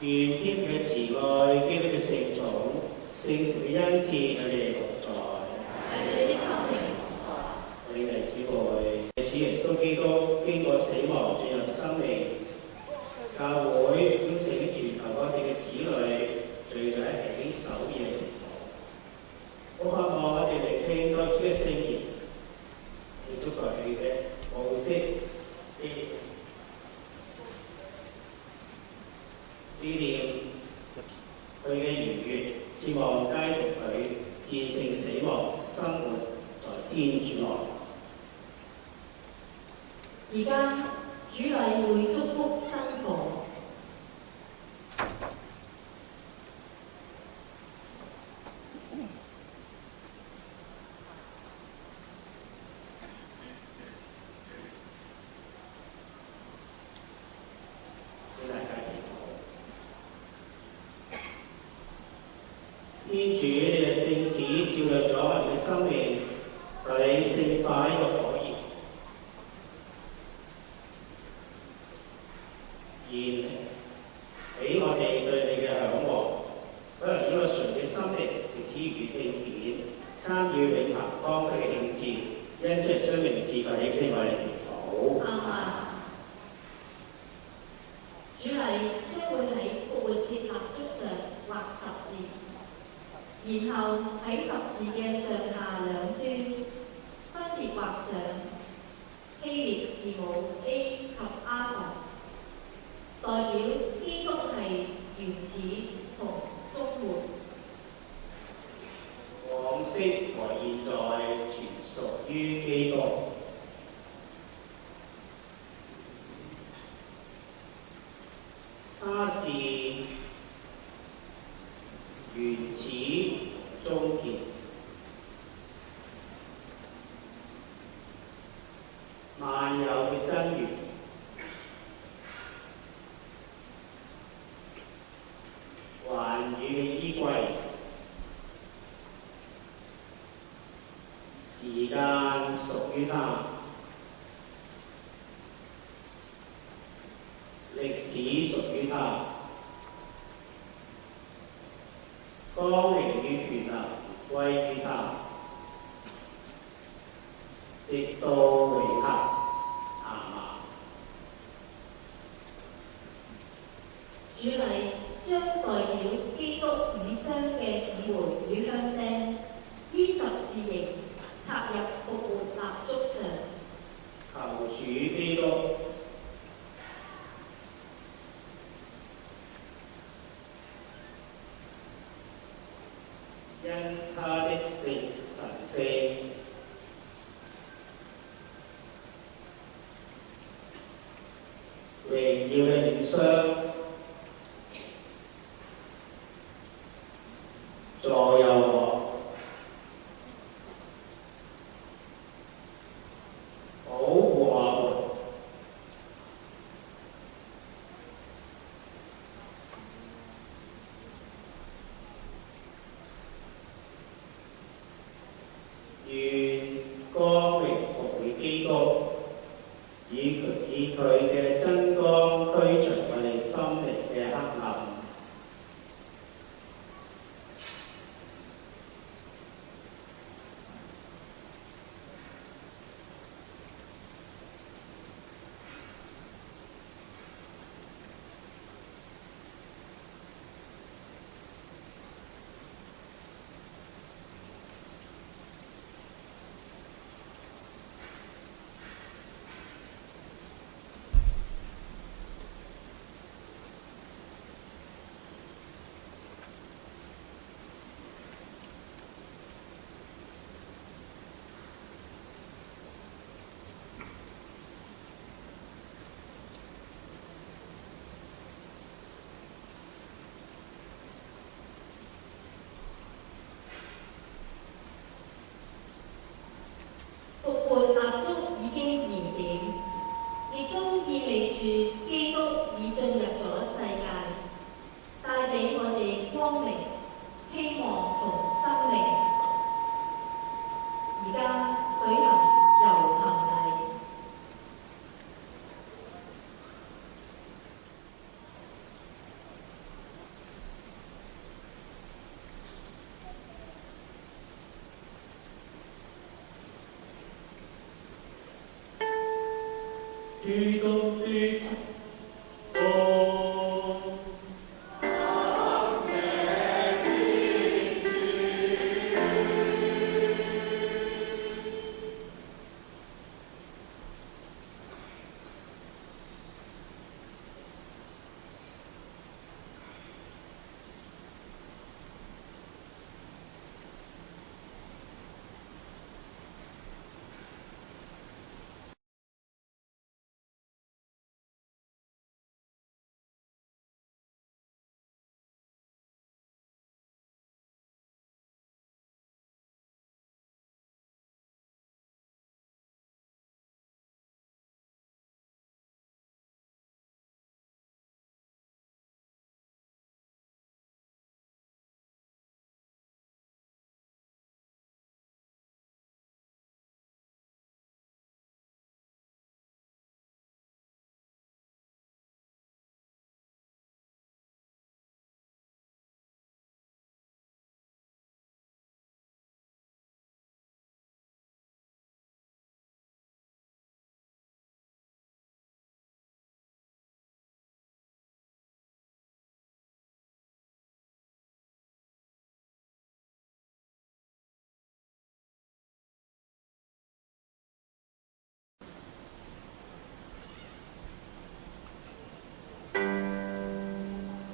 願天嘅慈愛、基督嘅聖寵、聖神嘅恩賜與你哋同在。我哋弟姊妹，主耶穌基督經過死亡進入生命，教會邀請全球各地嘅子女聚在一起守夜祈禱。好渴望我哋聆聽主嘅聖言，接觸佢嘅奧蹟紀念佢嘅逾越，希望偕同佢戰勝死亡，生活在天主內。而家主禮會祝福新婦。天主，你嘅聖子照亮咗我哋嘅生命，求你聖化呢個火焰，燃俾我哋對你嘅嚮往，可能呢個純嘅心靈藉此與經典，參與永恆光輝嘅慶節，因着生命賜救你聽我哋祈禱。主禮將會喺復活節蠟燭上畫十字。然後喺十字嘅上下兩端分別畫上希臘字母 A 及 Alpha， 代表基督係原始同終末，往昔和現在全屬於基督。他是原始終結，萬有嘅真源，寰宇嘅依歸，時間屬於他，歷史屬於他。光榮與權能歸於他，直到永恆。阿們。主禮將代表基督五傷嘅五枚與香釘，依十字形插入復活蠟燭上。求主基督因他的聖神聖，榮耀嘅領傷，助佑我，保護我們。願光榮復活基督以佢嘅真光驅除我哋心基督的光。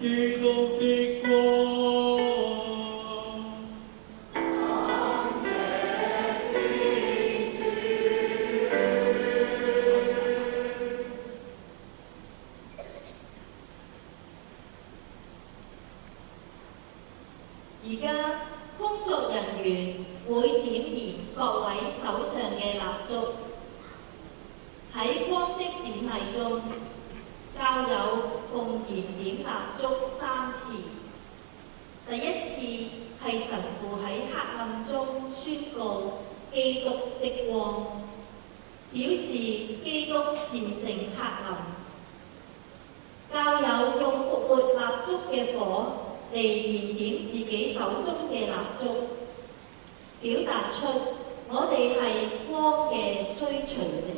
基督的光。而家工作人員會點燃各位手上嘅蠟燭，喺光的典禮中，教友共燃點蠟燭3次。第一次係神父喺黑暗中宣告基督的光，表示基督戰勝黑暗。教友用復活蠟燭嘅火嚟燃點自己手中嘅蠟燭，表達出我哋係光嘅追隨者。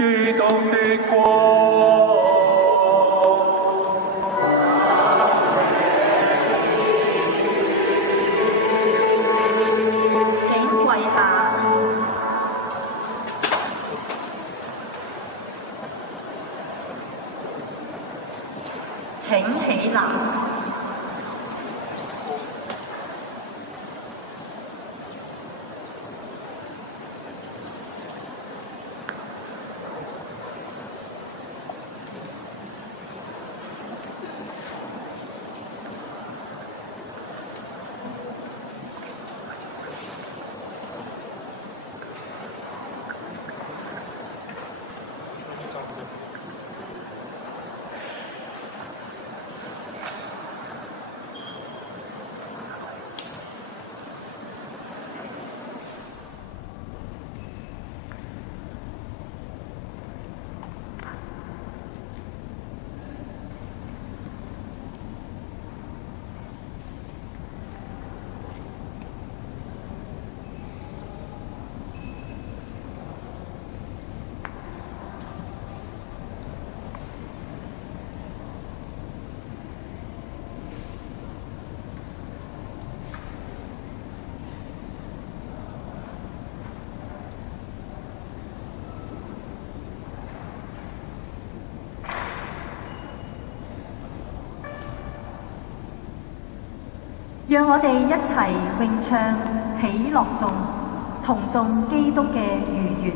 基督的光，請跪下。請起立。讓我哋一齊詠唱喜樂頌，同頌基督嘅逾越。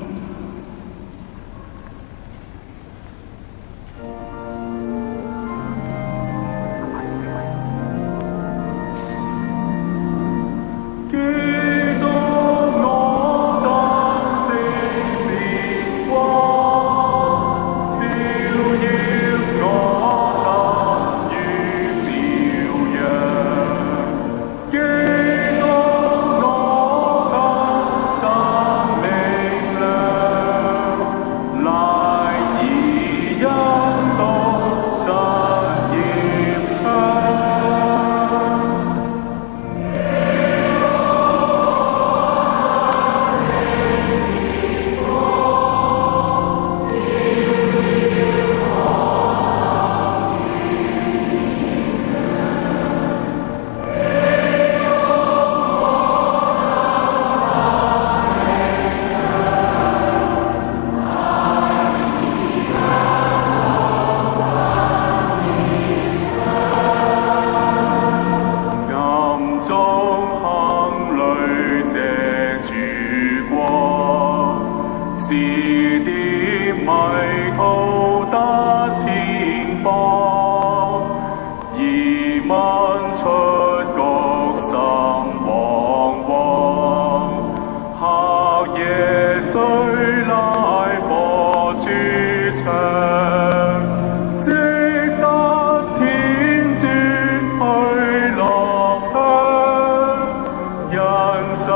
人生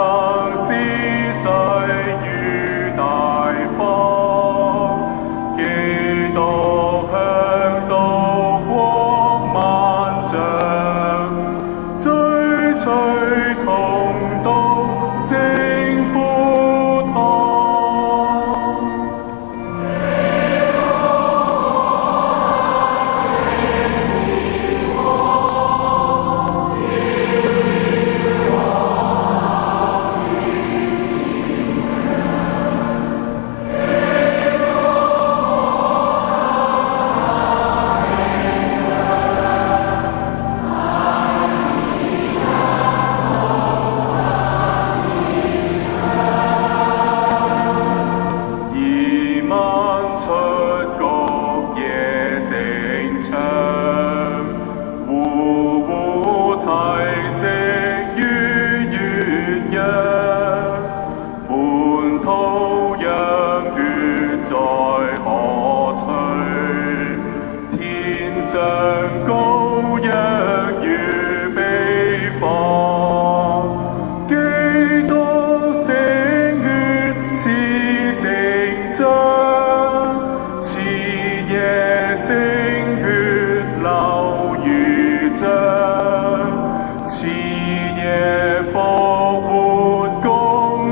是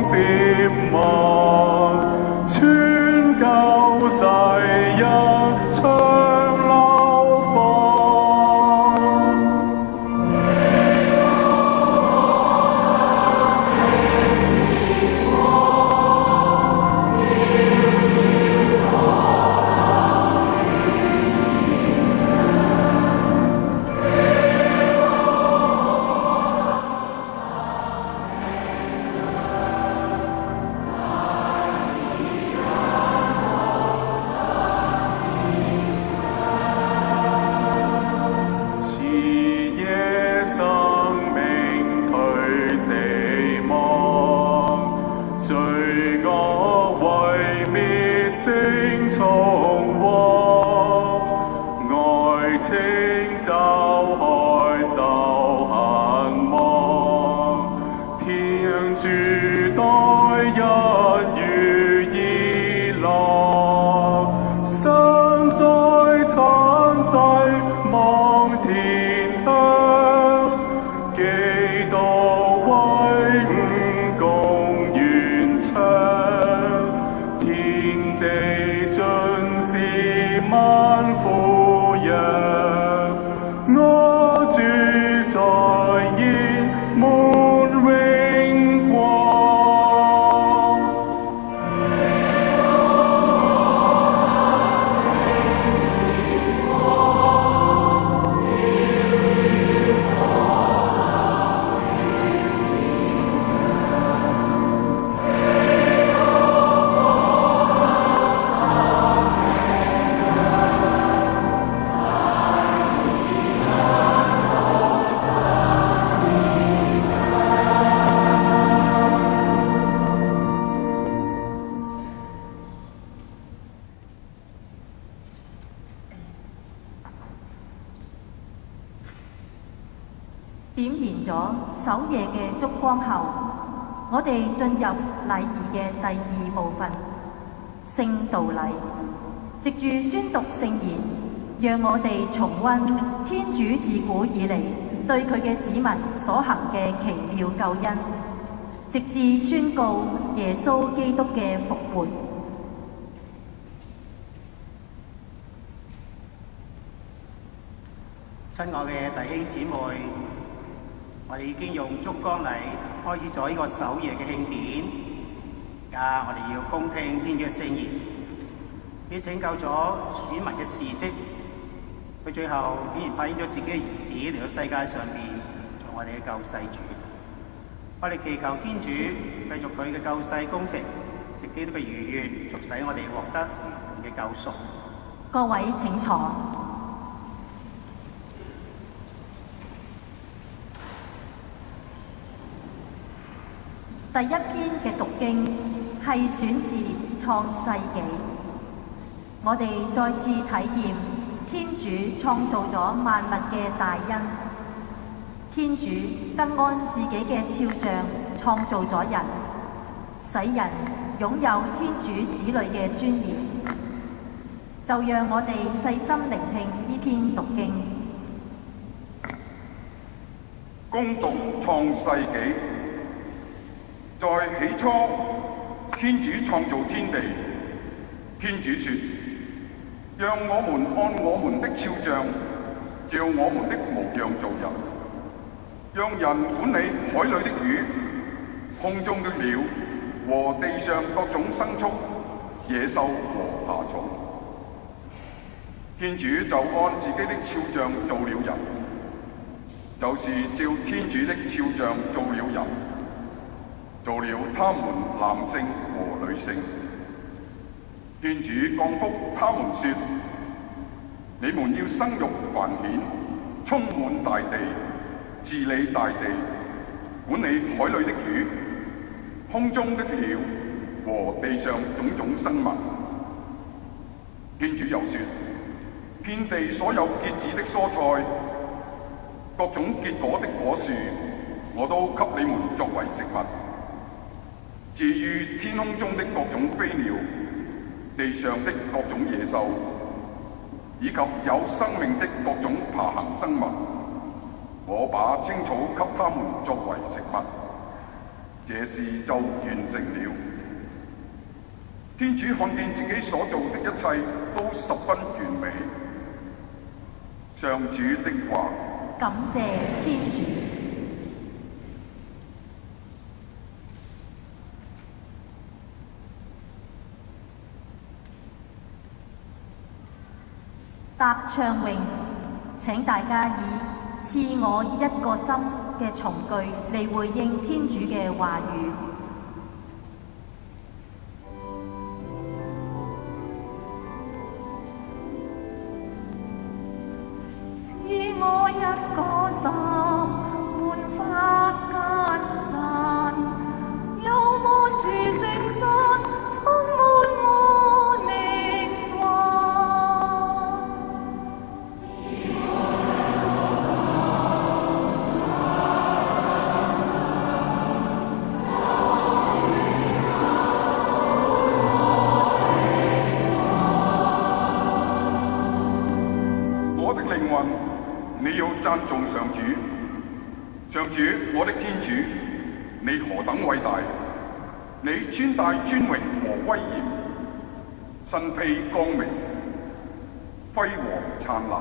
漸忘，穿舊世人長流放。點燃咗守夜嘅燭光後，我哋進入禮儀嘅第二部分——聖道禮。藉住宣讀聖言，讓我哋重溫天主自古以嚟對佢嘅子民所行嘅奇妙救恩，直至宣告耶穌基督嘅復活。親愛嘅弟兄姊妹，我哋已經用燭光禮開始咗呢個守夜嘅慶典，而家我哋要恭聽天主嘅聖言。佢拯救咗選民嘅事蹟，佢最後竟然派遣咗自己嘅兒子嚟到世界上邊做我哋嘅救世主。我哋祈求天主繼續佢嘅救世工程，藉基督嘅逾越，促使我哋獲得完滿嘅救贖。各位請坐。第一篇嘅讀經係選自創世紀。我哋再次體驗天主創造咗萬物嘅大恩。天主得按自己嘅肖像創造咗人，使人擁有天主子女嘅尊嚴。就讓我哋細心聆聽呢篇讀經。恭讀創世紀。在起初，天主創造天地。天主說：讓我們按我們的肖像，照我們的模樣造人，讓人管理海裏的魚、空中的鳥和地上各種牲畜、野獸和爬蟲。天主就按自己的肖像造了人，就是照天主的肖像造了人。做了他們男性和女性。天主降福他們說：你們要生育繁衍，充滿大地，治理大地，管理海裏的魚、空中的鳥和地上種種生物。天主又說：遍地所有結子的蔬菜，各種結果的果樹，我都給你們作為食物。至於天空中的各種飛鳥、地上的各種野獸，以及有生命的各種爬行生物，我把青草給他們作為食物。這事就完成了。天主看見自己所做的一切都十分完美。上主的話。感謝天主。答唱詠，請大家以賜我一個心嘅從句嚟回應天主嘅話語。賜我一個心，煥發艱辛，有望住聖山，充滿我靈魂。我的靈魂，你要讚頌上主。上主，我的天主，你何等偉大！你穿戴尊榮和威嚴，身披光明，輝煌燦爛。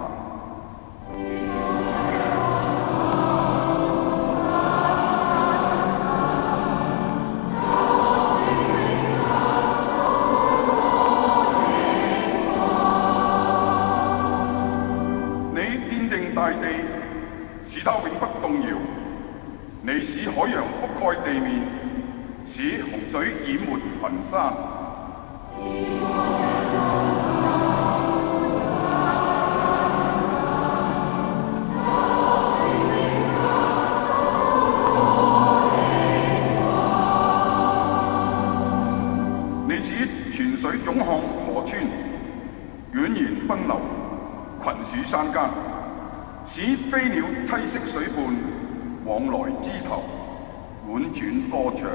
大地使它永不動搖，你使海洋覆蓋地面，使洪水淹沒群山。你使泉水湧向河川，蜿蜒奔流，群鼠山間。使飛鳥棲息水畔，往來枝頭，婉轉歌唱。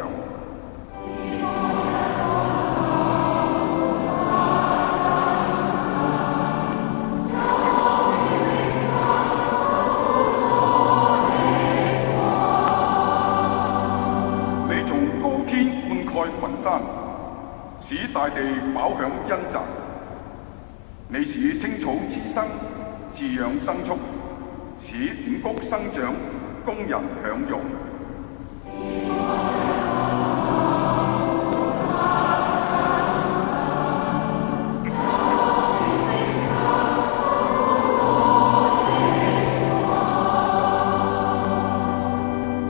你從高天灌溉群山，使大地飽享恩澤。你使青草滋生，自養生畜。使五穀生長，供人享用。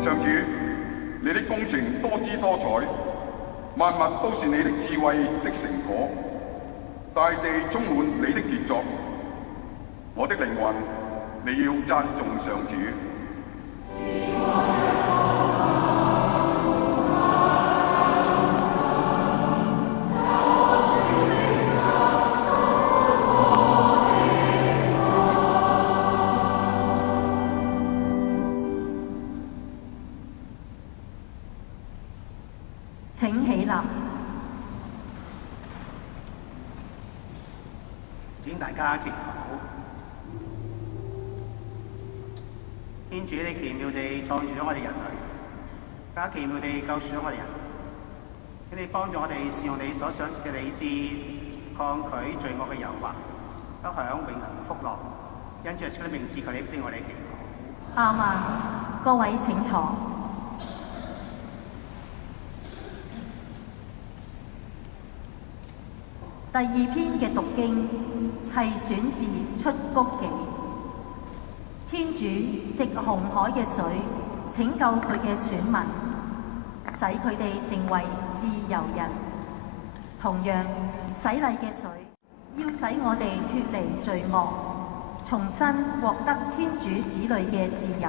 上主，你的工程多姿多彩，萬物都是你的智慧的成果，大地充滿你的傑作。我的靈魂，你要讚頌上主。請起立。請大家祈禱。天主，你奇妙地創造咗我哋人類，更加奇妙地救贖咗我哋人類。請你幫助我哋善用你所賞賜嘅理智，抗拒罪惡嘅誘惑，得享永恆福樂。因着主嘅名字，求你聽我哋祈禱。阿們。各位請坐。第二篇嘅讀經係選自出谷記。天主藉紅海嘅水拯救佢嘅選民，使佢哋成為自由人。同樣，洗禮嘅水要使我哋脫離罪惡，重新獲得天主子女嘅自由。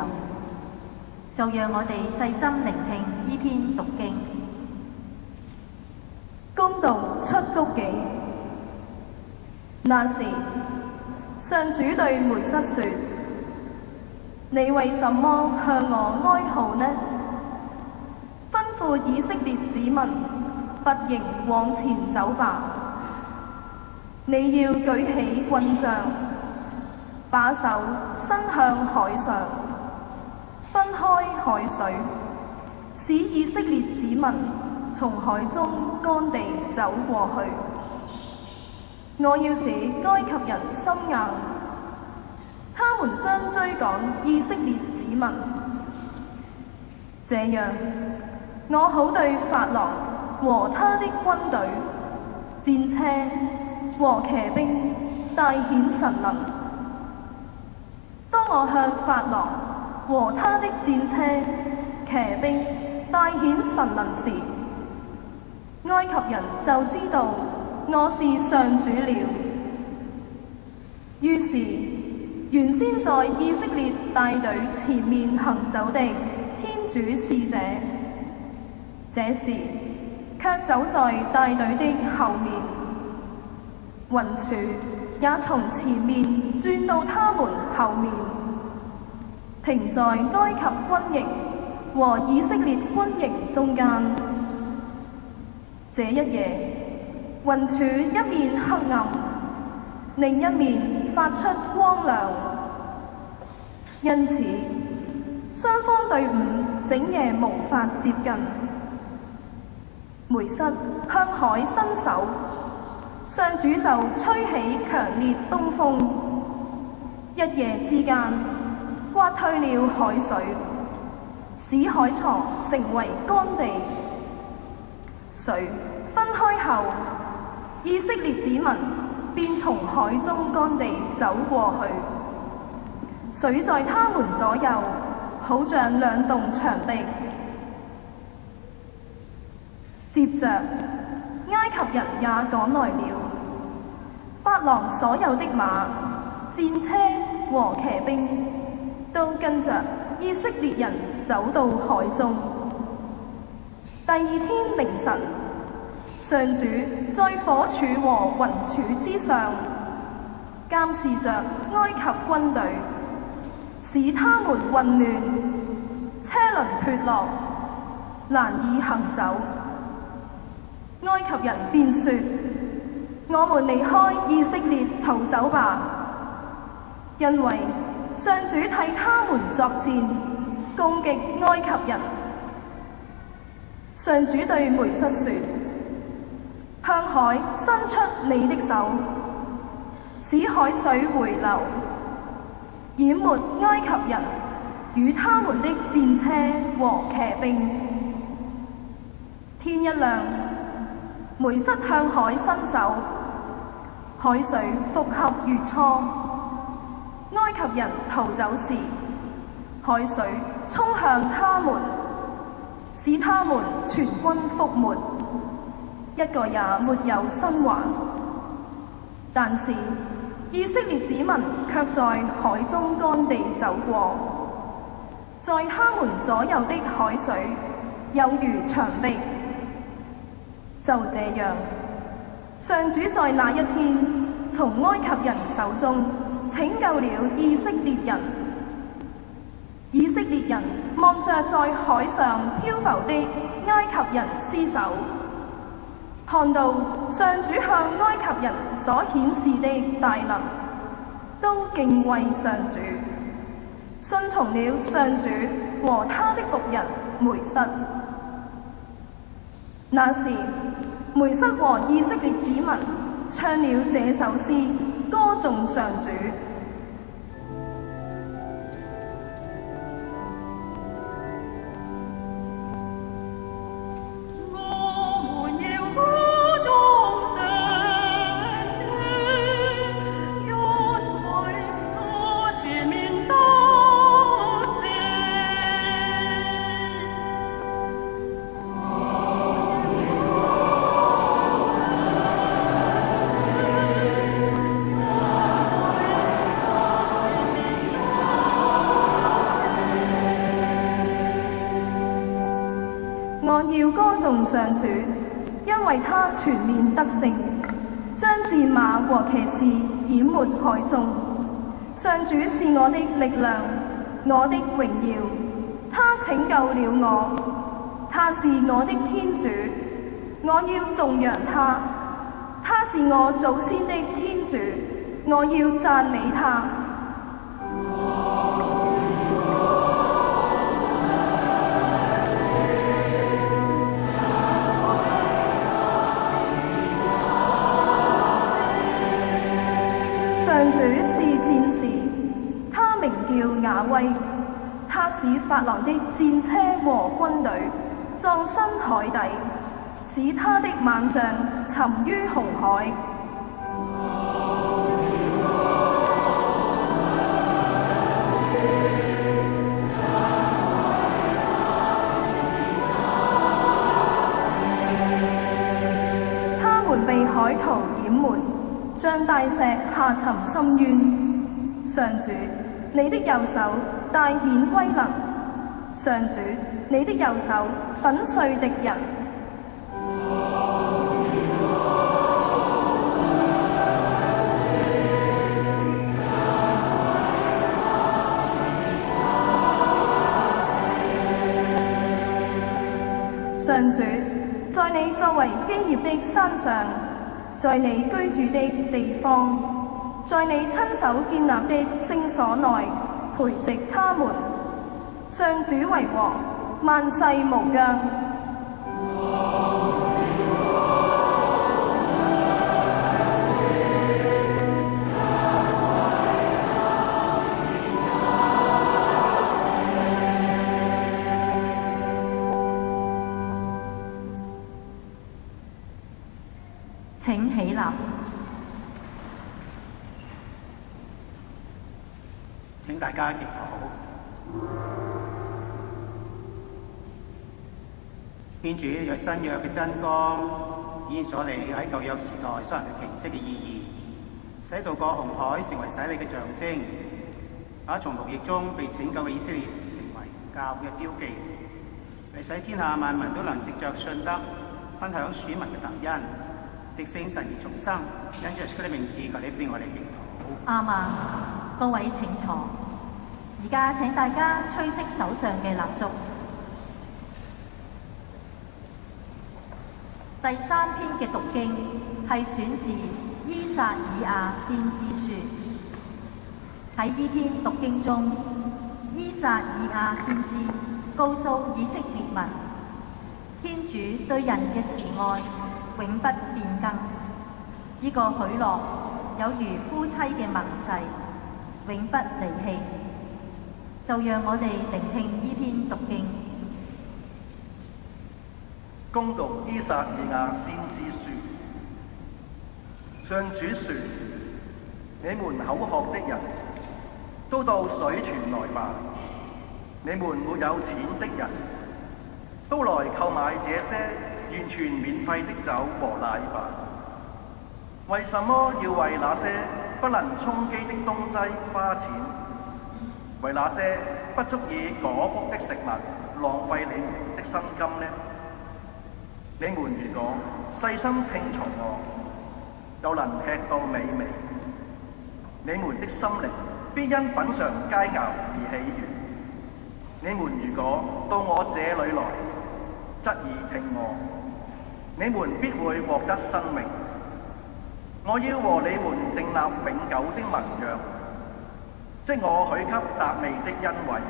就讓我哋細心聆聽呢篇讀經。恭讀出谷記。那時，上主對梅瑟說：你為什麼向我哀號呢？吩咐以色列子民，不仍往前走吧。你要舉起棍杖，把手伸向海上，分開海水，使以色列子民從海中乾地走過去。我要使埃及人心硬，他們將追趕以色列子民。這樣，我好對法郎和他的軍隊、戰車和騎兵大顯神能。當我向法郎和他的戰車、騎兵大顯神能時，埃及人就知道我是上主了。於是，原先在以色列大隊前面行走的天主使者，這時卻走在大隊的後面，雲柱也從前面轉到他們後面，停在埃及軍營和以色列軍營中間。這一夜，雲柱一面黑暗，另一面發出光亮，因此雙方隊伍整夜無法接近。梅瑟向海伸手，上主就吹起強烈東風，一夜之間刮退了海水，使海床成為乾地。水分開後，以色列子民便從海中乾地走過去，水在他們左右，好像兩棟牆壁。接着，埃及人也趕來了，法郎所有的馬、戰車和騎兵都跟着以色列人走到海中。第二天凌晨，上主在火柱和雲柱之上監視着埃及軍隊，使他們混亂，車輪脫落，難以行走。埃及人便說：我們離開以色列逃走吧，因為上主替他們作戰，攻擊埃及人。上主對梅瑟說：向海伸出你的手，使海水回流，淹沒埃及人與他們的戰車和騎兵。天一亮，梅瑟向海伸手，海水復合如初。埃及人逃走時，海水衝向他們，使他們全軍覆沒，一個也沒有生還。但是以色列子民卻在海中乾地走過，在他們左右的海水有如牆壁。就這樣，上主在那一天從埃及人手中拯救了以色列人。以色列人望着在海上漂浮的埃及人屍首，看到上主向埃及人所顯示的大能，都敬畏上主，順從了上主和他的僕人梅瑟。那時，梅瑟和以色列子民唱了這首詩，歌頌上主。我要歌頌上主，因為他全面得勝，將戰馬和騎士淹沒海中。上主是我的力量，我的榮耀，他拯救了我，他是我的天主，我要頌揚他。他是我祖先的天主，我要讚美他。上主是戰士，他名叫雅威，他使法郎的戰車和軍隊葬身海底，使他的猛將沉於紅海。他們被海濤淹沒，像大石下沉深淵。上主，你的右手大顯威能，上主，你的右手粉碎敵人。上主，在你作為基業的山上，在你居住的地方，在你親手建立的聖所內，培植他們。上主為王，萬世無疆。請起立。請大家祈禱。天主若新約嘅真光，現所你喺舊約時代所行嘅奇蹟嘅意義，使渡過紅海成為洗禮嘅象徵，把從奴役中被拯救嘅以色列成為教會嘅標記，嚟使天下萬民都能藉着信德分享選民嘅特恩，藉聖神而重生。因着佢嘅名字，求你聽我哋祈禱。亞孟，各位請坐。而家請大家吹熄手上嘅蠟燭。第三篇嘅讀經係選自依撒意亞先知書。喺呢篇讀經中，依撒意亞先知告訴以色列民，天主對人嘅慈愛永不變更，呢個許諾有如夫妻嘅盟誓，永不離棄。就讓我哋聆聽呢篇讀經。恭讀依撒意亞先知書。上主說：你們口渴的人，都到水泉來吧；你們沒有錢的人，都來購買這些完全免費的酒和奶吧。為什麼要為那些不能充飢的東西花錢？為那些不足以果腹的食物浪費你們的薪金呢？你們如果細心聽從我，又能吃到美味，你們的心靈必因品嚐佳肴而喜悅。你們如果到我這裏來，側耳聽我，你們必會獲得生命。我要和你們訂立永久的盟約，即我許給達味的恩惠。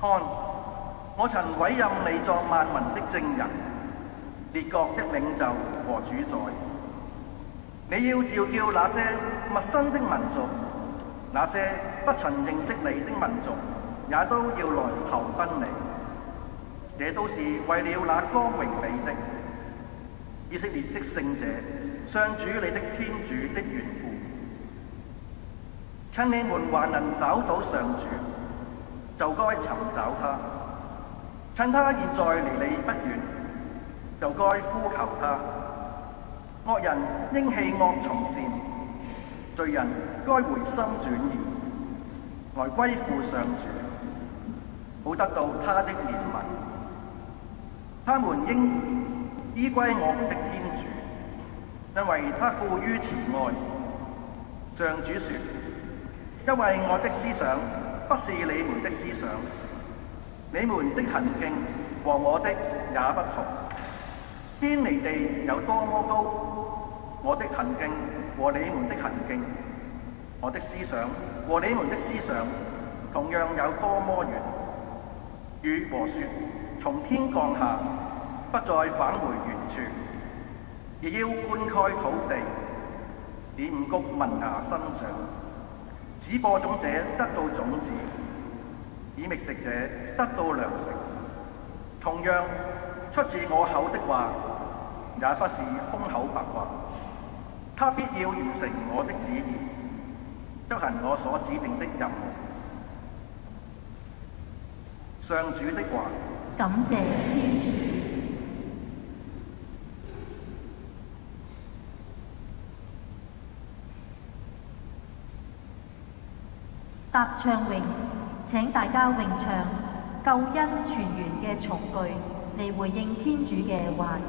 看，我曾委任你作萬民的證人，列國的領袖和主宰。你要召叫那些陌生的民族，那些不曾認識你的民族，也都要來投奔你。這都是為了那光榮你的以色列的聖者，上主你的天主的緣故。趁你們還能找到上主，就該尋找他；趁他現在離你不遠，就該呼求他。惡人應棄惡從善，罪人該回心轉意，來歸附上主，好得到他的憐憫。他們應依歸我們的天主，因為他富於慈愛。上主說：因為我的思想不是你們的思想，你們的行徑和我的也不同。天離地有多麼高，我的行徑和你們的行徑，我的思想和你們的思想同樣有多麼遠。雨和雪從天降下，不再返回原處，而要灌溉土地，使五穀萌芽生長，使播種者得到種子，使覓食者得到糧食。同樣，出自我口的話，也不是空口白話，他必要完成我的旨意，執行我所指定的任務。上主的話。感謝天主。答唱詠，請大家詠唱救恩泉源嘅從句，嚟回應天主嘅話語。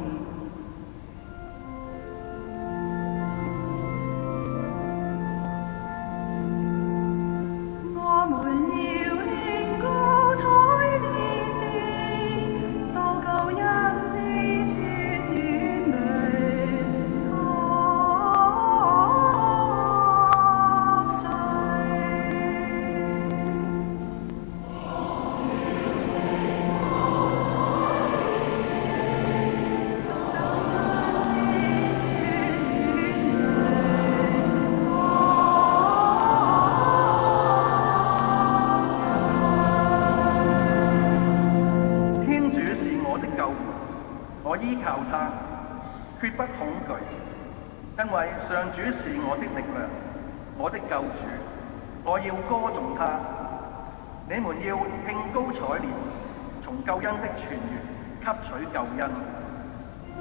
我依靠他，決不恐懼，因為上主是我的力量，我的救主，我要歌頌他。你們要興高采烈，從救恩的泉源吸取救恩。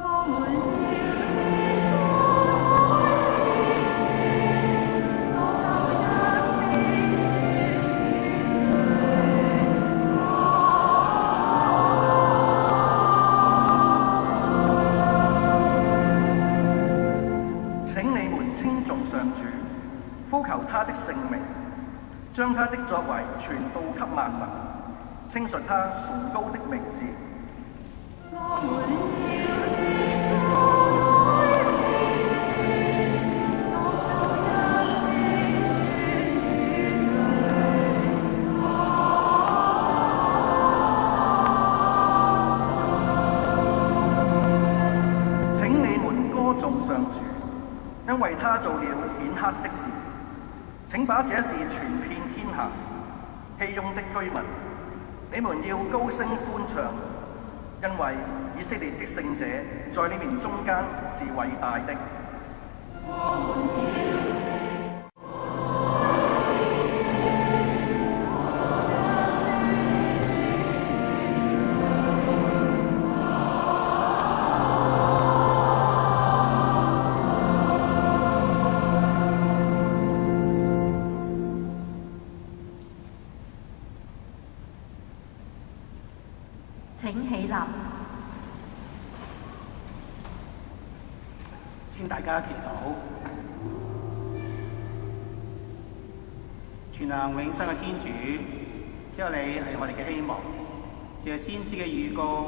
我們上主，呼求他的聖名，將他的作為傳報給萬民，稱述他崇高的名字。請你們歌頌上主，因為他做了顯赫的事，請把這事傳遍天下。熙雍的居民，你們要高聲歡唱，因為以色列的聖者在你們中間是偉大的。請起立。請大家祈禱。全能永生嘅天主，只有你係我哋嘅希望。借先知嘅預告，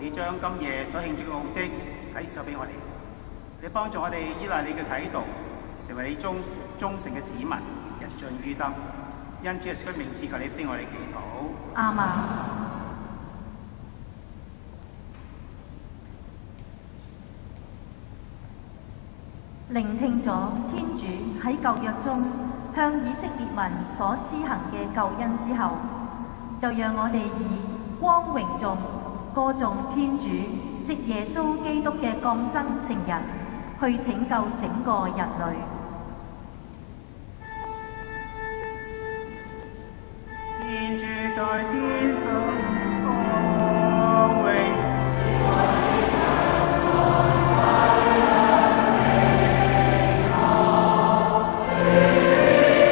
你將今夜所慶祝嘅奧蹟啟示咗俾我哋。你幫助我哋依賴你嘅啟導，成為你忠誠嘅子民，人盡於德。因主耶穌嘅名字求你聽我哋祈禱。阿們。聆聽咗天主喺舊約中向以色列民所施行嘅救恩之後，就讓我哋以光榮頌歌頌天主藉耶穌基督嘅降生成人，去拯救整個人類。天主在天上光榮。Amen.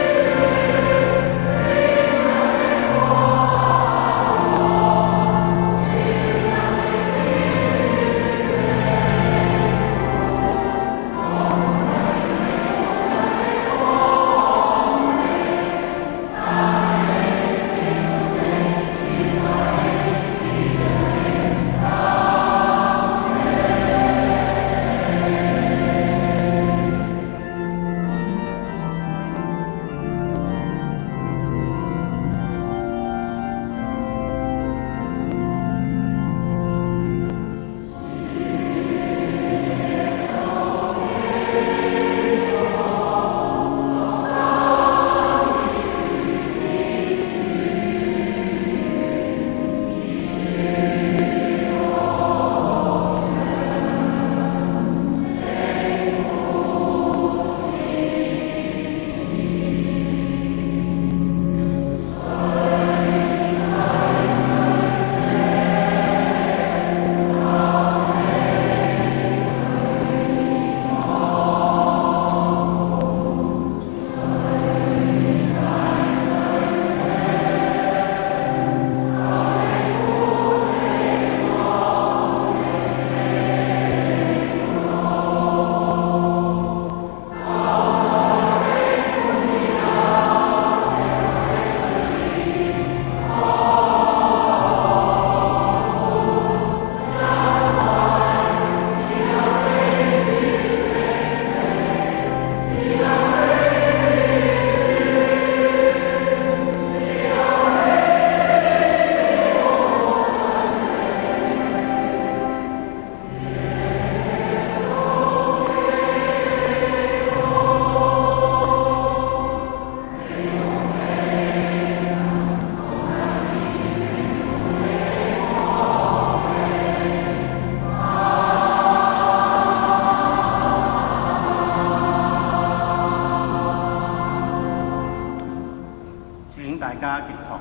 大家祈禱。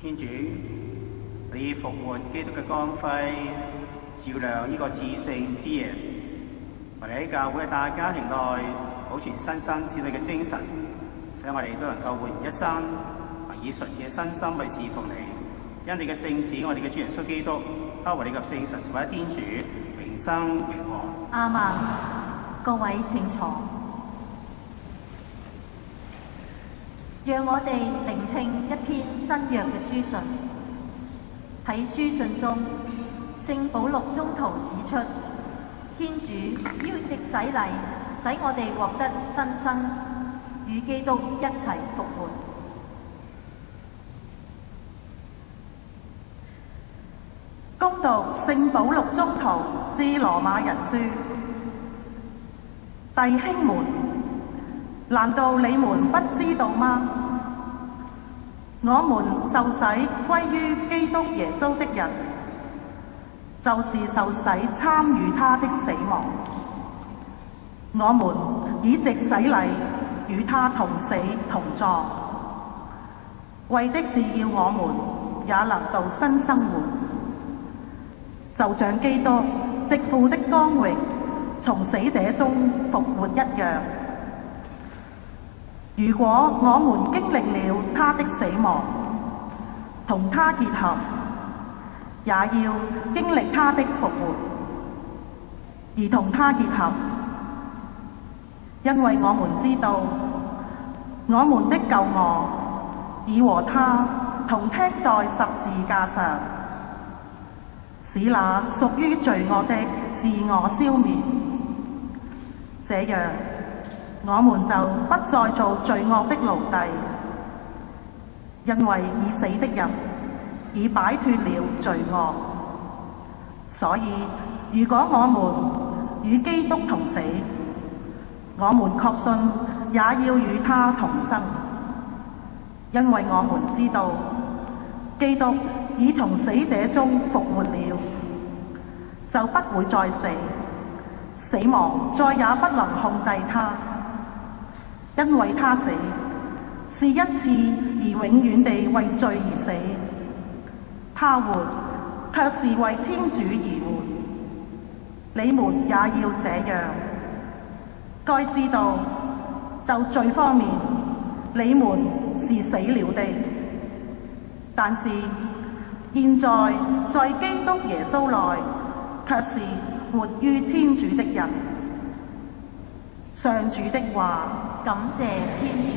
天主，你復活基督嘅光輝，照亮呢個至聖之夜，我哋喺教會嘅大家庭內保存新生子女嘅精神，使我哋都能夠活一生，以純嘅身心去侍奉你。因你嘅聖子，我哋嘅主耶穌基督，包括你及聖神所一天主，永生永王。阿們。各位請坐，讓我哋聆聽一篇新約嘅書信。喺書信中，聖保祿宗徒指出，天主要藉洗禮使我哋獲得新生，與基督一齊復活。恭讀聖保祿宗徒致羅馬人書。弟兄們，難道你們不知道嗎？我們受洗歸於基督耶穌的人，就是受洗參與他的死亡。我們以藉洗禮與他同死同葬，為的是要我們也能到新生活，就像基督藉父的光榮從死者中復活一樣。如果我們經歷了他的死亡，同他結合，也要經歷他的復活，而同他結合，因為我們知道，我們的舊我已和他同釘在十字架上，使那屬於罪惡的自我消滅。這樣，我們就不再做罪惡的奴隸，因為已死的人已擺脫了罪惡。所以，如果我們與基督同死，我們確信也要與他同生，因為我們知道基督已從死者中復活了，就不會再死。死亡再也不能控制他，因為他死是一次而永遠地為罪而死，他活卻是為天主而活。你們也要這樣。該知道，就罪方面，你們是死了的，但是現在在基督耶穌內卻是活於天主的人。上主的話。感謝天主。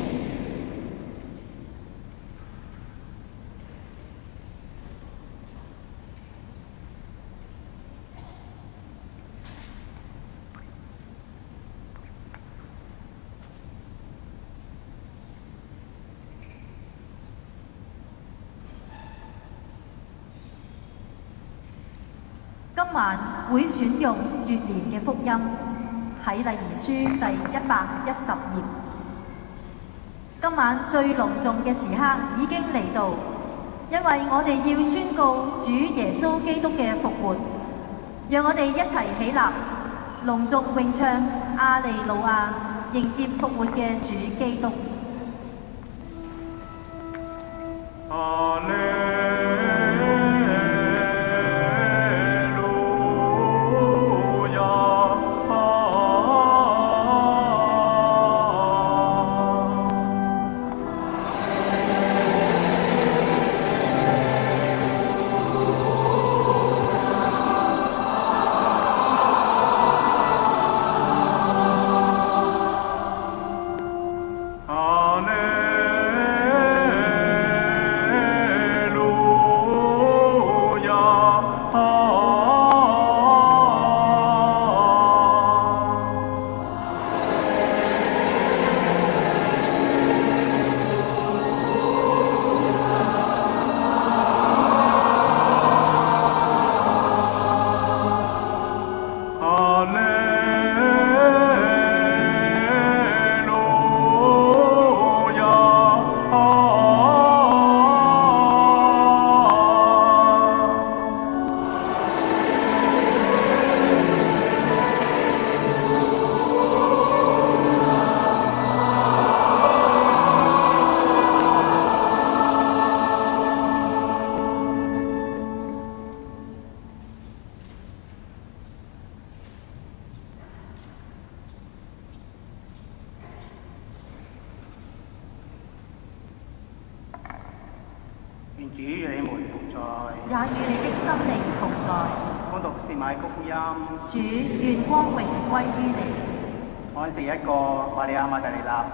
今晚會選用月年嘅福音喺禮儀書第110頁。今晚最隆重嘅時刻已經嚟到，因為我哋要宣告主耶穌基督嘅復活。讓我哋一齊起立，隆重詠唱阿利路亞，迎接復活嘅主基督。阿利主與你們同在，也與你的心靈同在。恭讀聖馬爾谷福音。主，願光榮歸於你。安息一個，瑪利亞瑪達利納，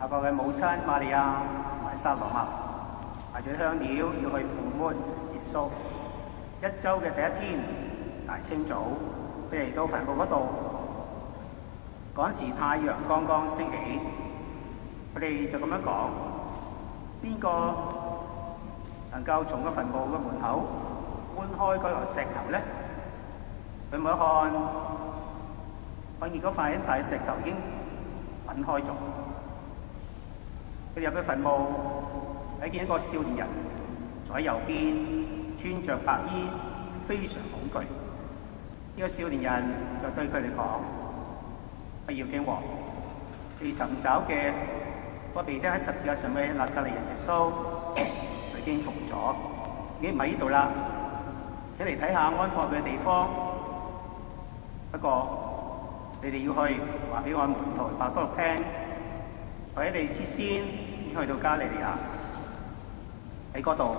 雅各嘅母親瑪利亞同埋撒羅麥，帶住香料要去附抹耶穌。一週嘅第一天，大清早，佢嚟到墳墓嗰度。嗰時太陽剛剛升起，佢哋就咁樣講：邊個能夠從個墳墓嘅門口搬開嗰嚿石頭咧？佢望一看，發現嗰塊大石頭已經滾開咗。佢哋入去墳墓，睇見一個少年人坐喺右邊，穿着白衣，非常恐懼。呢個少年人就對佢哋講：不要驚惶，你尋找嘅我被釘喺十字架上嘅納匝肋人耶穌，佢已經復咗，已經唔喺呢度啦。請嚟睇下安放佢嘅地方。不過你哋要去話俾我門徒伯多祿聽，我喺你之先已經去到加利利亞，喺嗰度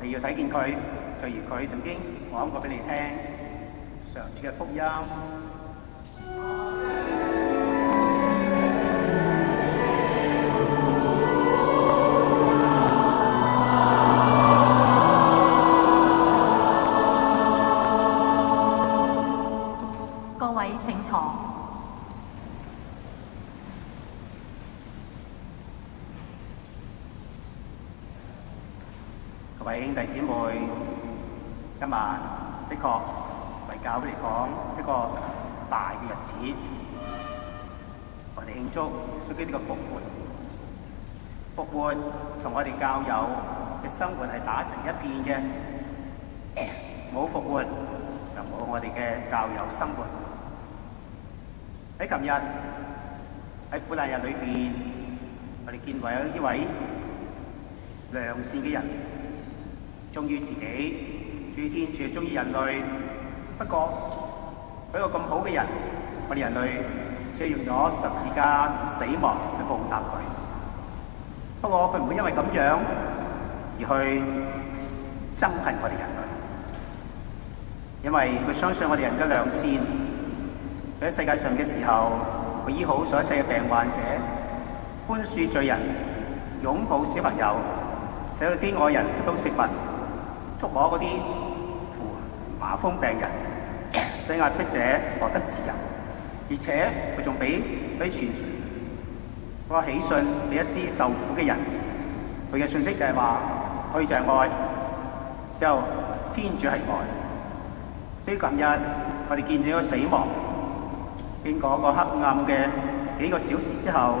你要睇見佢，就如佢曾經講過俾你聽。上主嘅福音。各位請坐。各位兄弟姊妹，今晚的確為教會嚟講一個大嘅日子，我哋慶祝耶穌基督嘅復活。復活同我哋教友嘅生活係打成一片嘅，冇復活就冇我哋嘅教友生活。喺琴日喺苦難日裏邊，我哋見為有呢位良善嘅人，忠於自己，忠於天主，忠於人類。不過佢一個咁好嘅人，我哋人類只係用咗十字架死亡去報答佢。不過佢唔會因為咁樣而去憎恨我哋人類，因為佢相信我哋人嘅良善。佢喺世界上嘅時候，佢醫好所有世嘅病患者，寬恕罪人，擁抱小朋友，使到飢餓人得到食物，觸摸嗰啲麻風病人，使壓迫者獲得自由。而且佢仲俾傳個喜訊俾一啲受苦嘅人。佢嘅信息就係話，佢就係愛，之後天主係愛。所以琴日我哋見咗個死亡，經過一個黑暗嘅幾個小時之後，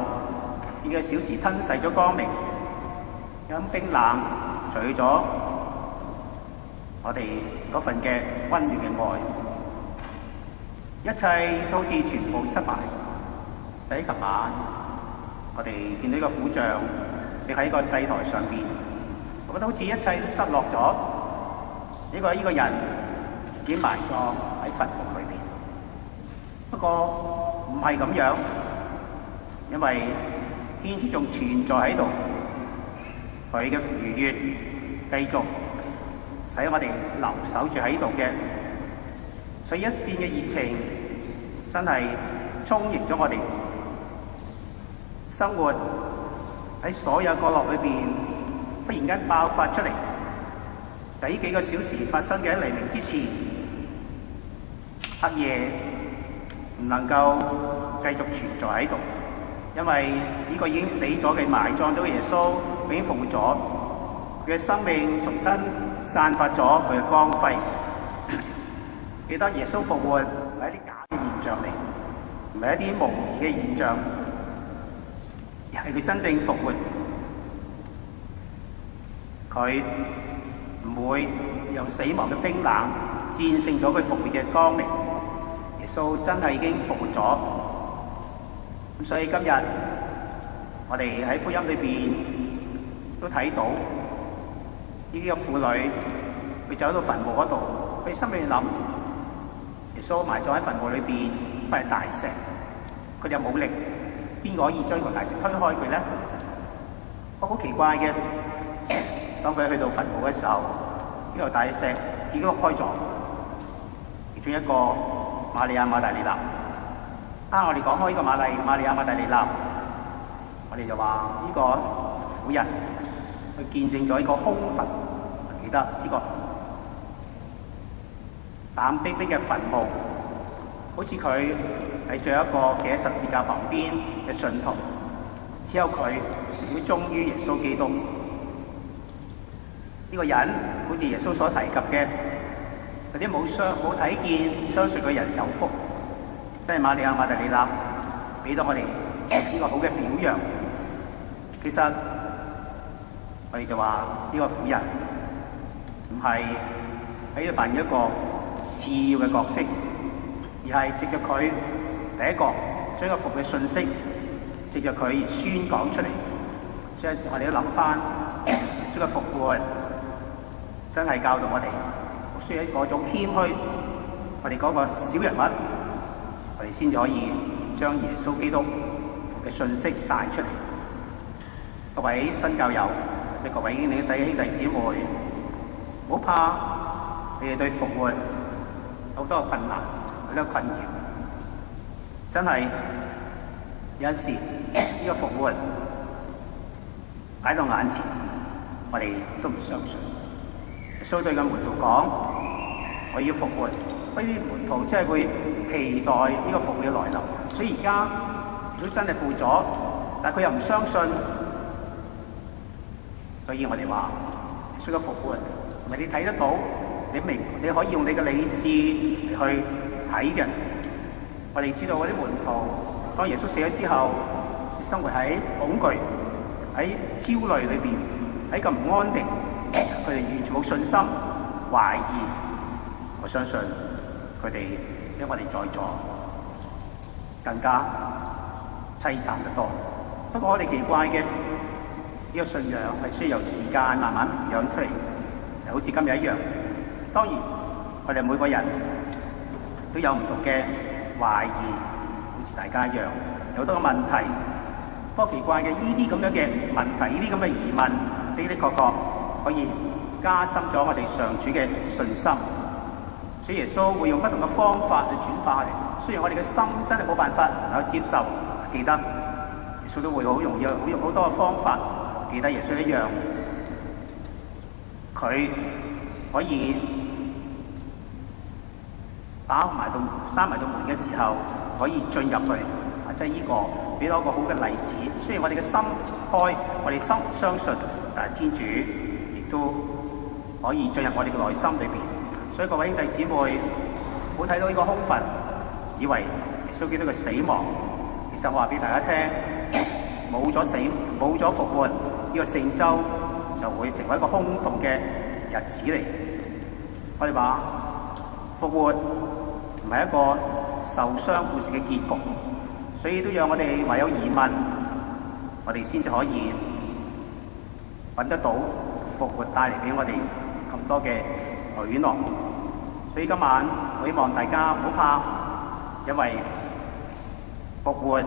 幾個小時吞噬咗光明，咁冰冷除咗我哋嗰份嘅溫暖嘅愛，一切都好似全部失敗。喺琴晚，我哋見到呢個苦像，正喺個祭台上邊，我覺得好似一切都失落咗。呢個人已經埋葬喺墳墓裏邊。不過唔係咁樣，因為天主仲存在喺度，佢嘅愉悅繼續使我哋留守住喺度嘅，所以一線嘅熱情真係充盈咗我哋生活。喺所有角落裏邊忽然間爆發出嚟。喺幾個小時發生嘅喺黎明之前，黑夜唔能夠繼續存在喺度，因為呢個已經死咗嘅埋葬咗嘅耶穌已經復活咗，佢嘅生命重新散發咗佢嘅光輝。記得耶穌復活唔係一啲假嘅現象嚟，唔係一啲模擬嘅現象，而係佢真正復活。佢唔會用死亡嘅冰冷戰勝咗佢復活嘅光明。耶穌真係已經復活咗。咁所以今日我哋喺福音裏邊都睇到呢啲嘅婦女，佢走到墳墓嗰度，佢心裏諗：耶穌埋葬喺墳墓裏邊塊大石，佢哋又冇力，邊個可以將個大石推開佢咧？好奇怪嘅，當佢去到墳墓嘅時候，呢度大石已經開咗，其中一個瑪利亞瑪達利納。我哋講開呢個瑪利亞瑪達利納，我哋就話呢個婦人佢見證咗呢個空墳，記得呢個冷冰冰嘅墳墓，好似佢係最後一個企喺十字架旁邊嘅信徒，只有佢會忠於耶穌基督。呢個人好似耶穌所提及嘅嗰啲冇睇見相信嘅人有福，即係瑪利亞瑪達利納俾到我哋呢個好嘅表揚。其實我哋就話呢個婦人唔係喺度扮演一個次要嘅角色，而係藉着佢第一個將個復活嘅信息藉着佢而宣講出嚟。所以有時我哋都諗翻耶穌嘅復活，真係教導我哋好需要嗰種謙虛，我哋嗰個小人物，我哋先至可以將耶穌基督復活嘅信息帶出嚟。各位新教友，或者各位領洗嘅兄弟姊妹，唔好怕，你哋對復活好多困難，好多困擾，真係有陣時呢個復活擺到眼前，我哋都唔相信。所以對個門徒講：我要復活。呢啲門徒真係會期待呢個復活嘅來臨。所以而家如果真係復咗，但係佢又唔相信，所以我哋話：所以個復活唔係你睇得到，你明，你可以用你嘅理智嚟去睇嘅。我哋知道嗰啲門徒，當耶穌死咗之後，生活喺恐懼、喺焦慮裏邊，喺咁唔安定。佢哋完全冇信心，懷疑。我相信佢哋比我哋在座更加凄慘得多。不過我哋奇怪嘅，呢個信仰係需要由時間慢慢培養出嚟，就好似今日一樣。當然，我哋每個人都有唔同嘅懷疑，好似大家一樣有好多嘅問題。不過奇怪嘅，呢啲咁樣嘅問題，呢啲咁嘅疑問，的確可以加深咗我哋上主嘅信心，所以耶穌會用不同嘅方法去轉化我哋。雖然我哋嘅心真係冇辦法能夠接受，記得耶穌都會好容易用好多嘅方法。記得耶穌一樣，佢可以閂埋到門嘅時候，可以進入去。即係呢個俾到一個好嘅例子。雖然我哋嘅心開，我哋心唔相信，但係天主都可以進入我哋嘅內心裏邊，所以各位兄弟姊妹，唔好睇到呢個空墳，以為耶穌基督嘅死亡。其實我話俾大家聽，冇咗死，冇咗復活，呢個聖週就會成為一個空洞嘅日子嚟。我哋話復活唔係一個受傷故事嘅結局，所以都讓我哋懷有疑問，我哋先至可以揾得到復活帶嚟俾我哋咁多嘅許諾。所以今晚我希望大家唔好怕，因為復活戰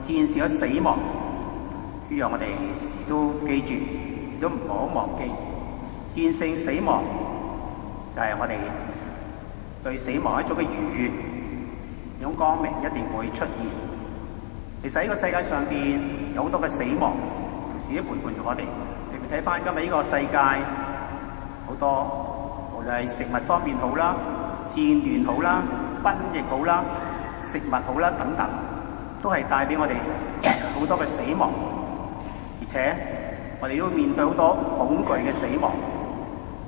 勝咗死亡，要讓我哋時都記住，亦都唔好忘記，戰勝死亡就係我哋對死亡一種嘅愉悅，一種光明一定會出現。其實呢個世界上邊有好多嘅死亡，時都陪伴住我哋。睇翻今日呢個世界，好多無論係食物方面好啦、戰亂好啦、瘟疫好啦、食物好啦等等，都係帶俾我哋好多嘅死亡。而且我哋都會面對好多恐懼嘅死亡，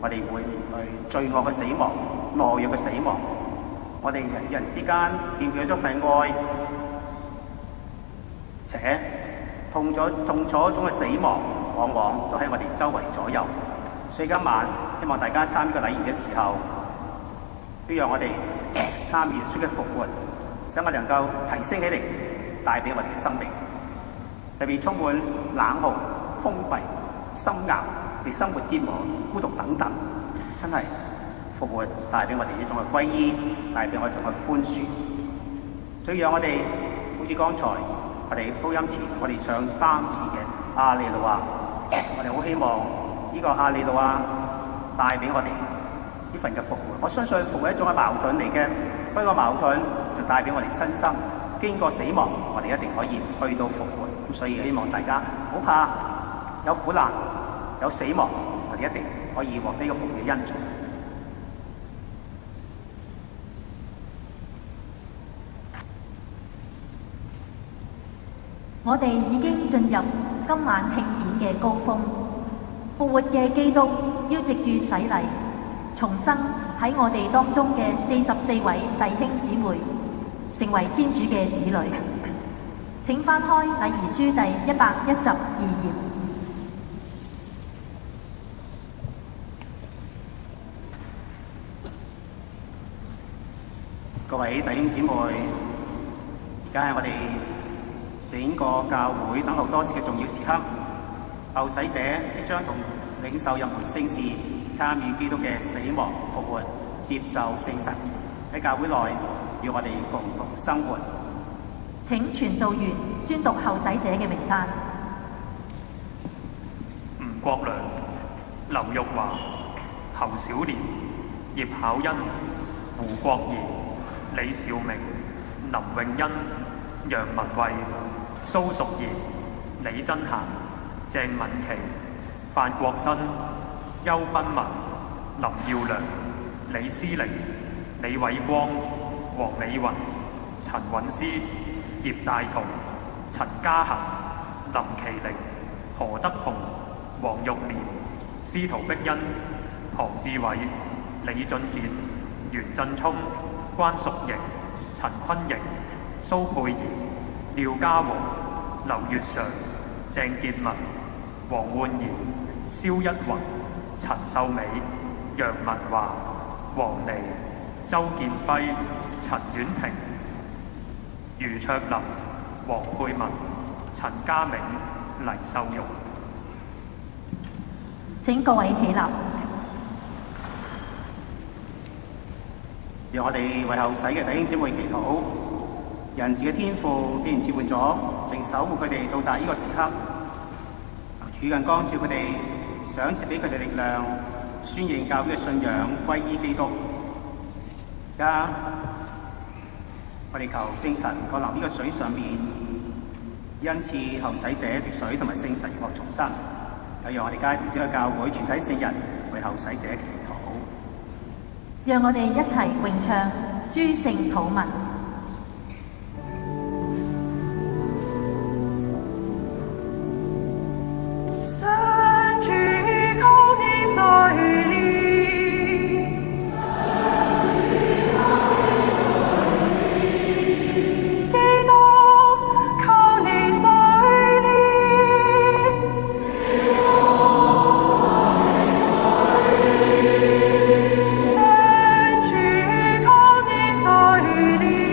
我哋會面對罪惡嘅死亡、懦弱嘅死亡。我哋人與人之間欠缺咗份愛，且痛楚一種嘅死亡，往往都喺我哋周圍左右。所以今晚希望大家參與個禮儀嘅時候，都讓我哋參與耶穌嘅復活，使我哋能夠提升起嚟，帶俾我哋嘅生命。特別充滿冷酷、封閉、心硬、被生活折磨、孤獨等等，真係復活帶俾我哋一種嘅歸依，帶俾我哋一種嘅寬恕。所以讓我哋好似剛才我哋福音前我哋唱3次嘅阿利路亞，我哋好希望呢個亞利路亞帶俾我哋呢份嘅復活。我相信復活係一種嘅矛盾嚟嘅，不過矛盾就帶俾我哋新生。經過死亡，我哋一定可以去到復活。咁所以希望大家唔好怕有苦難、有死亡，我哋一定可以獲得呢個復活嘅恩寵。我哋已經進入今晚慶典嘅高峰，復活嘅基督要藉住洗禮，重生喺我哋當中嘅44位弟兄姊妹，成為天主嘅子女。請翻開禮儀書第112頁。各位弟兄姊妹，而家係我哋整個教會等候多時嘅重要時刻，受洗者即將同領受任何聖事，參與基督嘅死亡復活，接受聖神，喺教會內與我哋共同生活。請傳道員宣讀受洗者嘅名單：吳國良、劉玉華、侯小蓮、葉巧欣、胡國賢、李兆明、林永欣、楊文慧、蘇淑賢、李真嫻、鄭敏琪、范國新、邱斌文、林耀良、李思玲、李偉光、黃美雲、陳韻詩、葉大同、陳嘉恒、林其玲、何德雄、黃玉蓮、司徒碧欣、龐志偉、李俊傑、袁振聰、關淑瑩、陳坤瑩、蘇佩儀、廖家和、劉月常、鄭潔文、黃煥賢、蕭一雲、陳秀美、楊文華、黃妮、周建輝、陳婉婷、余卓林、黃佩文、陳家明、黎秀容。請各位起立。讓我哋為後洗嘅弟兄姊妹祈禱。仁慈嘅天父既然召喚咗並守護佢哋到達呢個時刻，主近光照佢哋，賞賜俾佢哋力量，宣認教會嘅信仰，歸依基督。而家我哋求聖神降臨呢個水上面，恩賜後洗者藉水同埋聖神獲重生。又讓我哋街同這個教會全體聖人為後洗者祈禱。讓我哋一齊詠唱諸聖禱文。上主求你垂憐，基督求你垂憐，上主求你垂憐。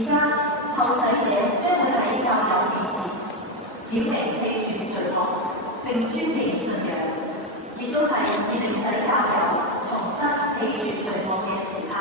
而家後世者將會喺教友面前顯明棄絕罪惡並宣明信仰，亦都係以令使教友重新棄絕罪惡嘅時刻。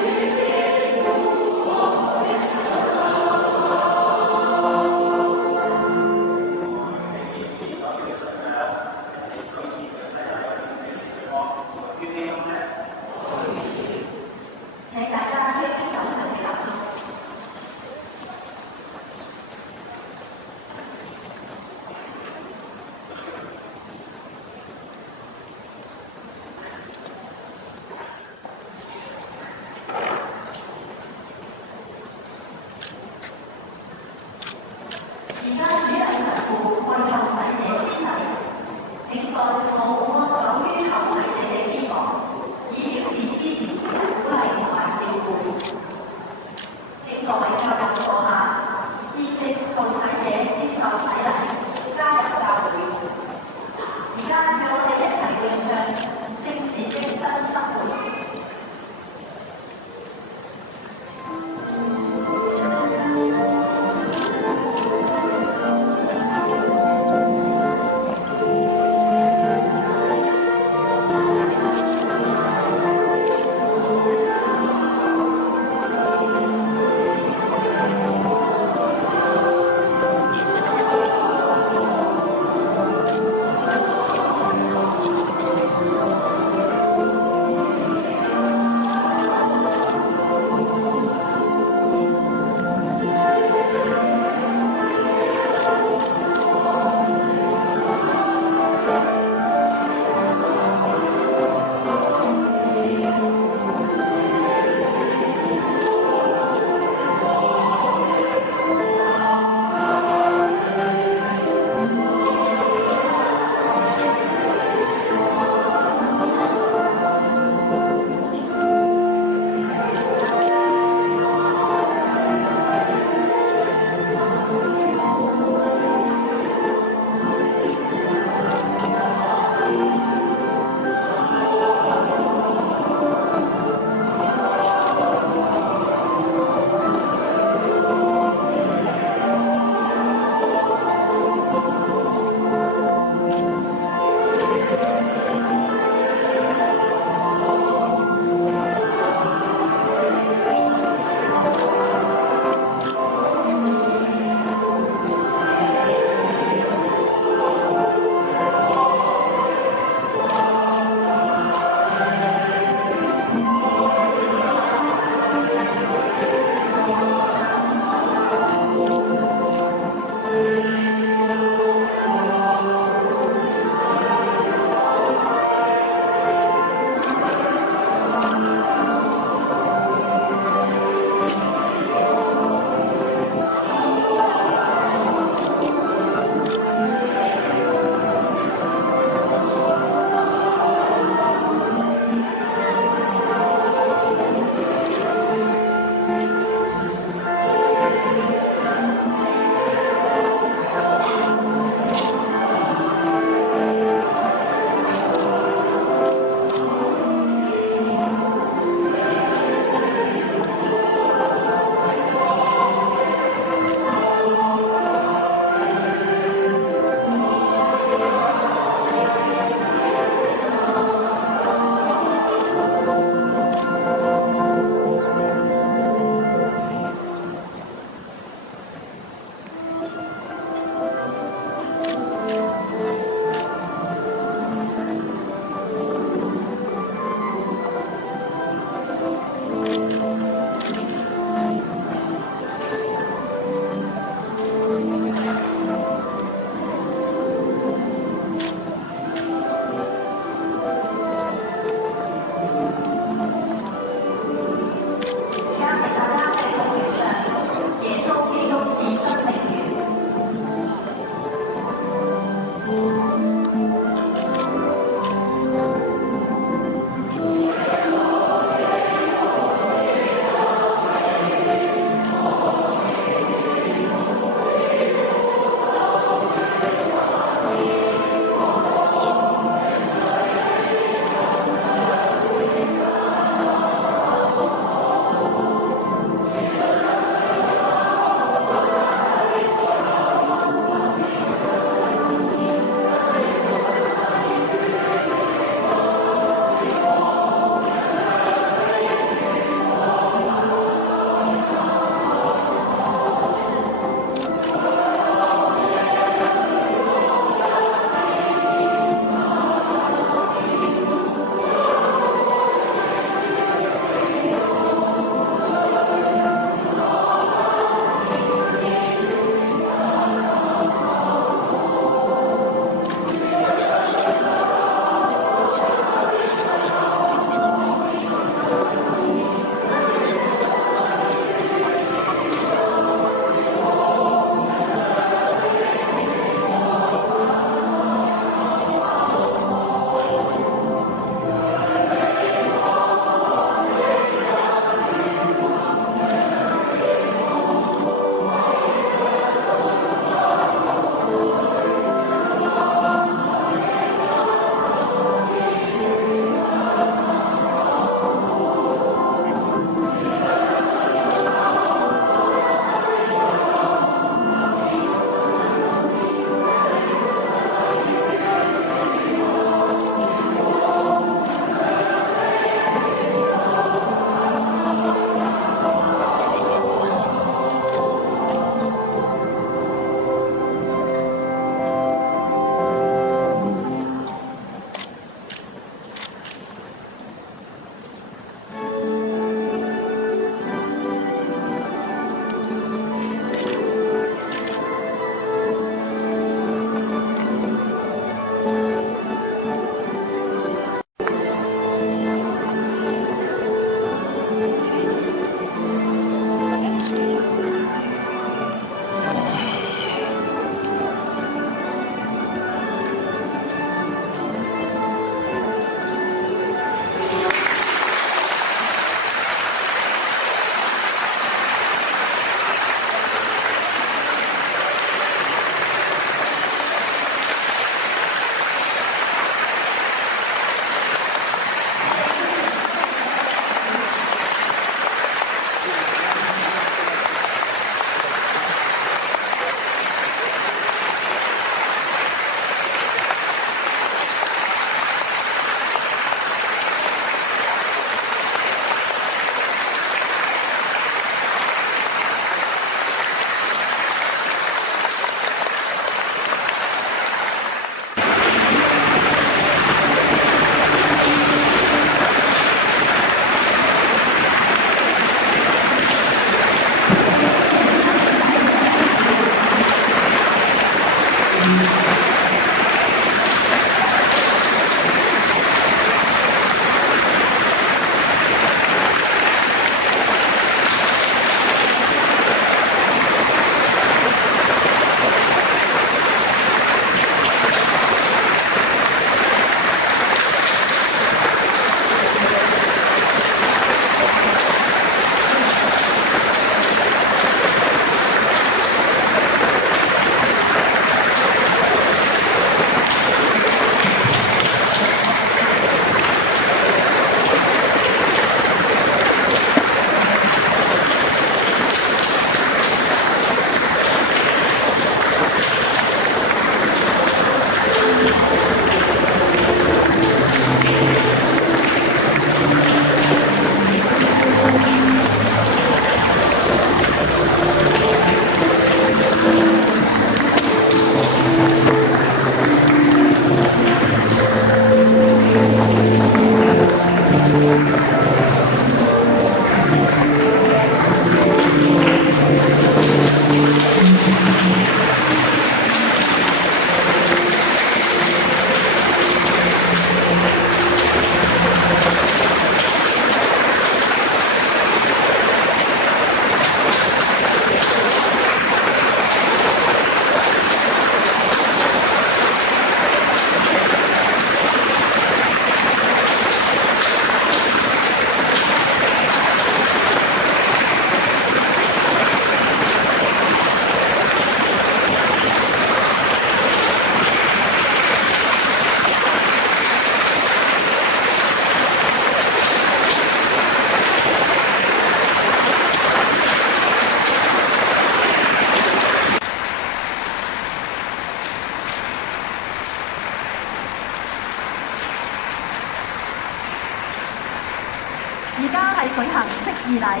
禮，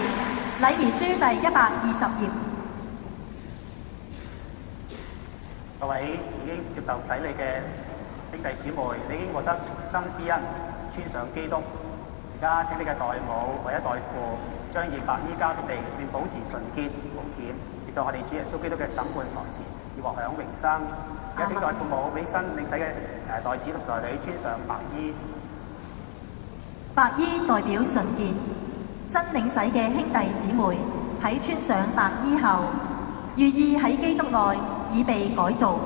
禮儀書第120頁。各位已經接受洗禮嘅兄弟姊妹，你已經獲得重生之恩，穿上基督。而家請你嘅代母或者代父將件白衣交俾你，並保持純潔無欠，直到我哋主耶穌基督嘅審判台前，要獲享永生。而家請代父母俾新領洗嘅代子同代女穿上白衣。白衣代表純潔，新領洗嘅兄弟姊妹喺穿上白衣後，寓意喺基督內已被改造，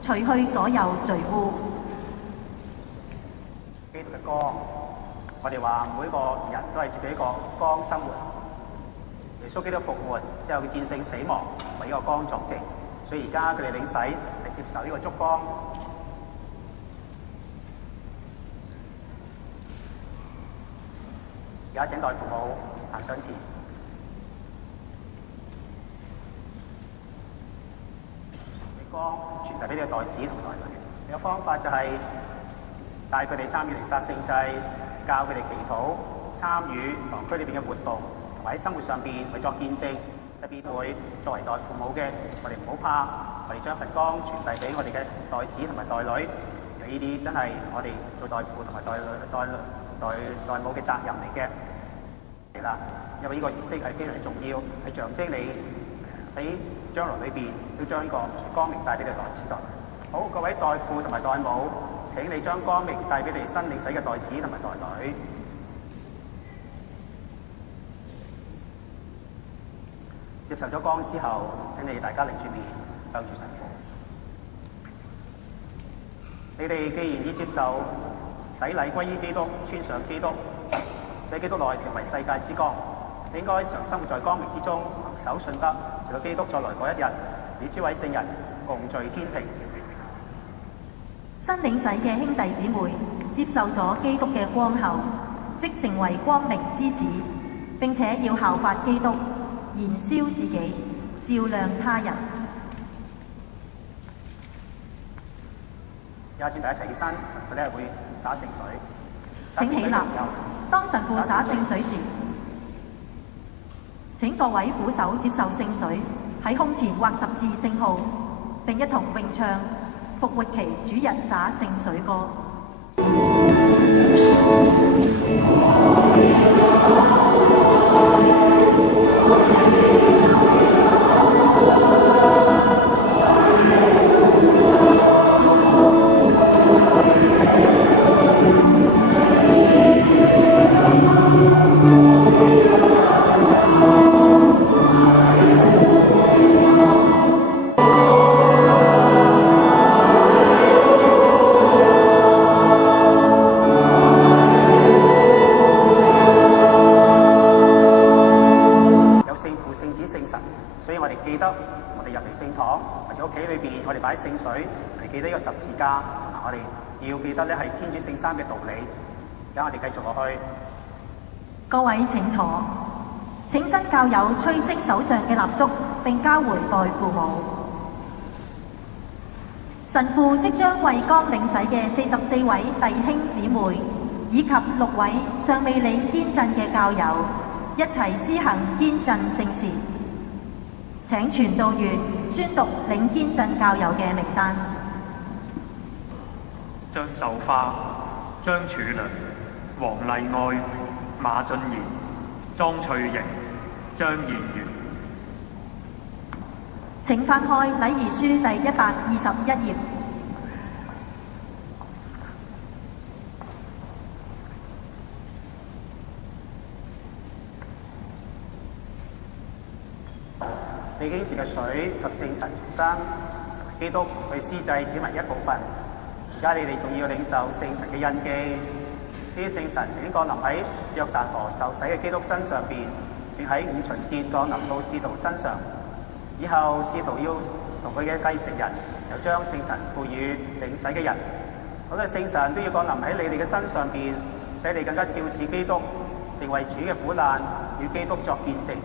除去所有罪污。基督嘅光，我哋話每個人都係藉住一個光生活。耶穌基督復活之後，佢戰勝死亡，為呢個光作證。所以而家佢哋領洗係接受呢個燭光。而家請代父母行上前。光傳遞俾你嘅代子同代女，你嘅方法就係帶佢哋參與彌撒聖祭，教佢哋祈禱，參與堂區裏邊嘅活動，同埋喺生活上邊為作見證。特別會作為代父母嘅，我哋唔好怕，我哋將份光傳遞俾我哋嘅代子同埋代女。呢啲真係我哋做代父同埋代母嘅責任嚟嘅。係啦，因為呢個儀式係非常之重要，係象徵你喺將來裏邊要將呢個光明帶俾你代子代女。好，各位代父同埋代母，請你將光明帶俾你新領洗嘅代子同埋代女。接受咗光之後，請你大家擰住面向住神父。你哋既然已接受洗禮歸於基督，穿上基督，喺基督內成為世界之光，你應該常生活在光明之中，行守信德，直到基督再來嗰一日，與諸位聖人共聚天庭。新領洗嘅兄弟姊妹接受咗基督嘅光後，即成為光明之子，並且要效法基督，燃燒自己，照亮他人。而家請大家一齊起身，神父會灑聖水。請起立。當神父灑聖水時，請各位俯首接受聖水，喺胸前畫十字聖號，並一同詠唱復活期主日灑聖水歌。擺聖水嚟記得呢個十字架，我哋要記得咧係天主聖三嘅道理。而家我哋繼續落去。各位請坐，請新教友吹熄手上嘅蠟燭，並交回代父母。神父即將為剛領洗嘅44位弟兄姊妹以及6位尚未領堅振嘅教友一齊施行堅振聖事。請傳道員宣讀領堅振教友嘅名單：張秀花、張柱良、黃麗愛、馬俊賢、莊翠瑩、張燕如。請翻開禮儀書第121頁。你已經藉嘅水及聖神重生，成為基督去施祭只為一部分。而家你哋仲要領受聖神嘅印記，呢啲聖神曾經降臨喺約旦河受洗嘅基督身上邊，並喺五旬節降臨到使徒身上。以後使徒要同佢嘅繼承人，又將聖神賦予領洗嘅人。好多聖神都要降臨喺你哋嘅身上邊，使你更加照似基督，並為主嘅苦難與基督作見證，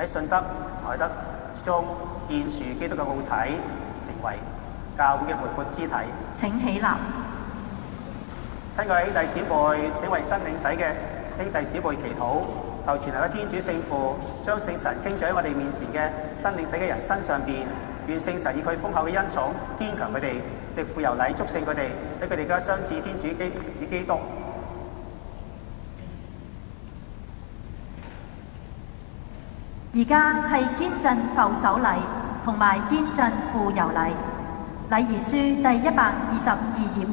喺信德愛德之中建樹基督嘅奧體，成為教會嘅活潑肢體。請起立。親愛嘅兄弟姊妹，請為新領洗嘅兄弟姊妹祈禱，求全能嘅天主聖父將聖神傾注喺我哋面前嘅新領洗嘅人身上邊，願聖神以佢豐厚嘅恩寵堅強佢哋，藉傅油禮祝聖佢哋，使佢哋更相似天主基督。而家係堅振傅手禮同埋堅振傅油禮，禮儀書第122頁。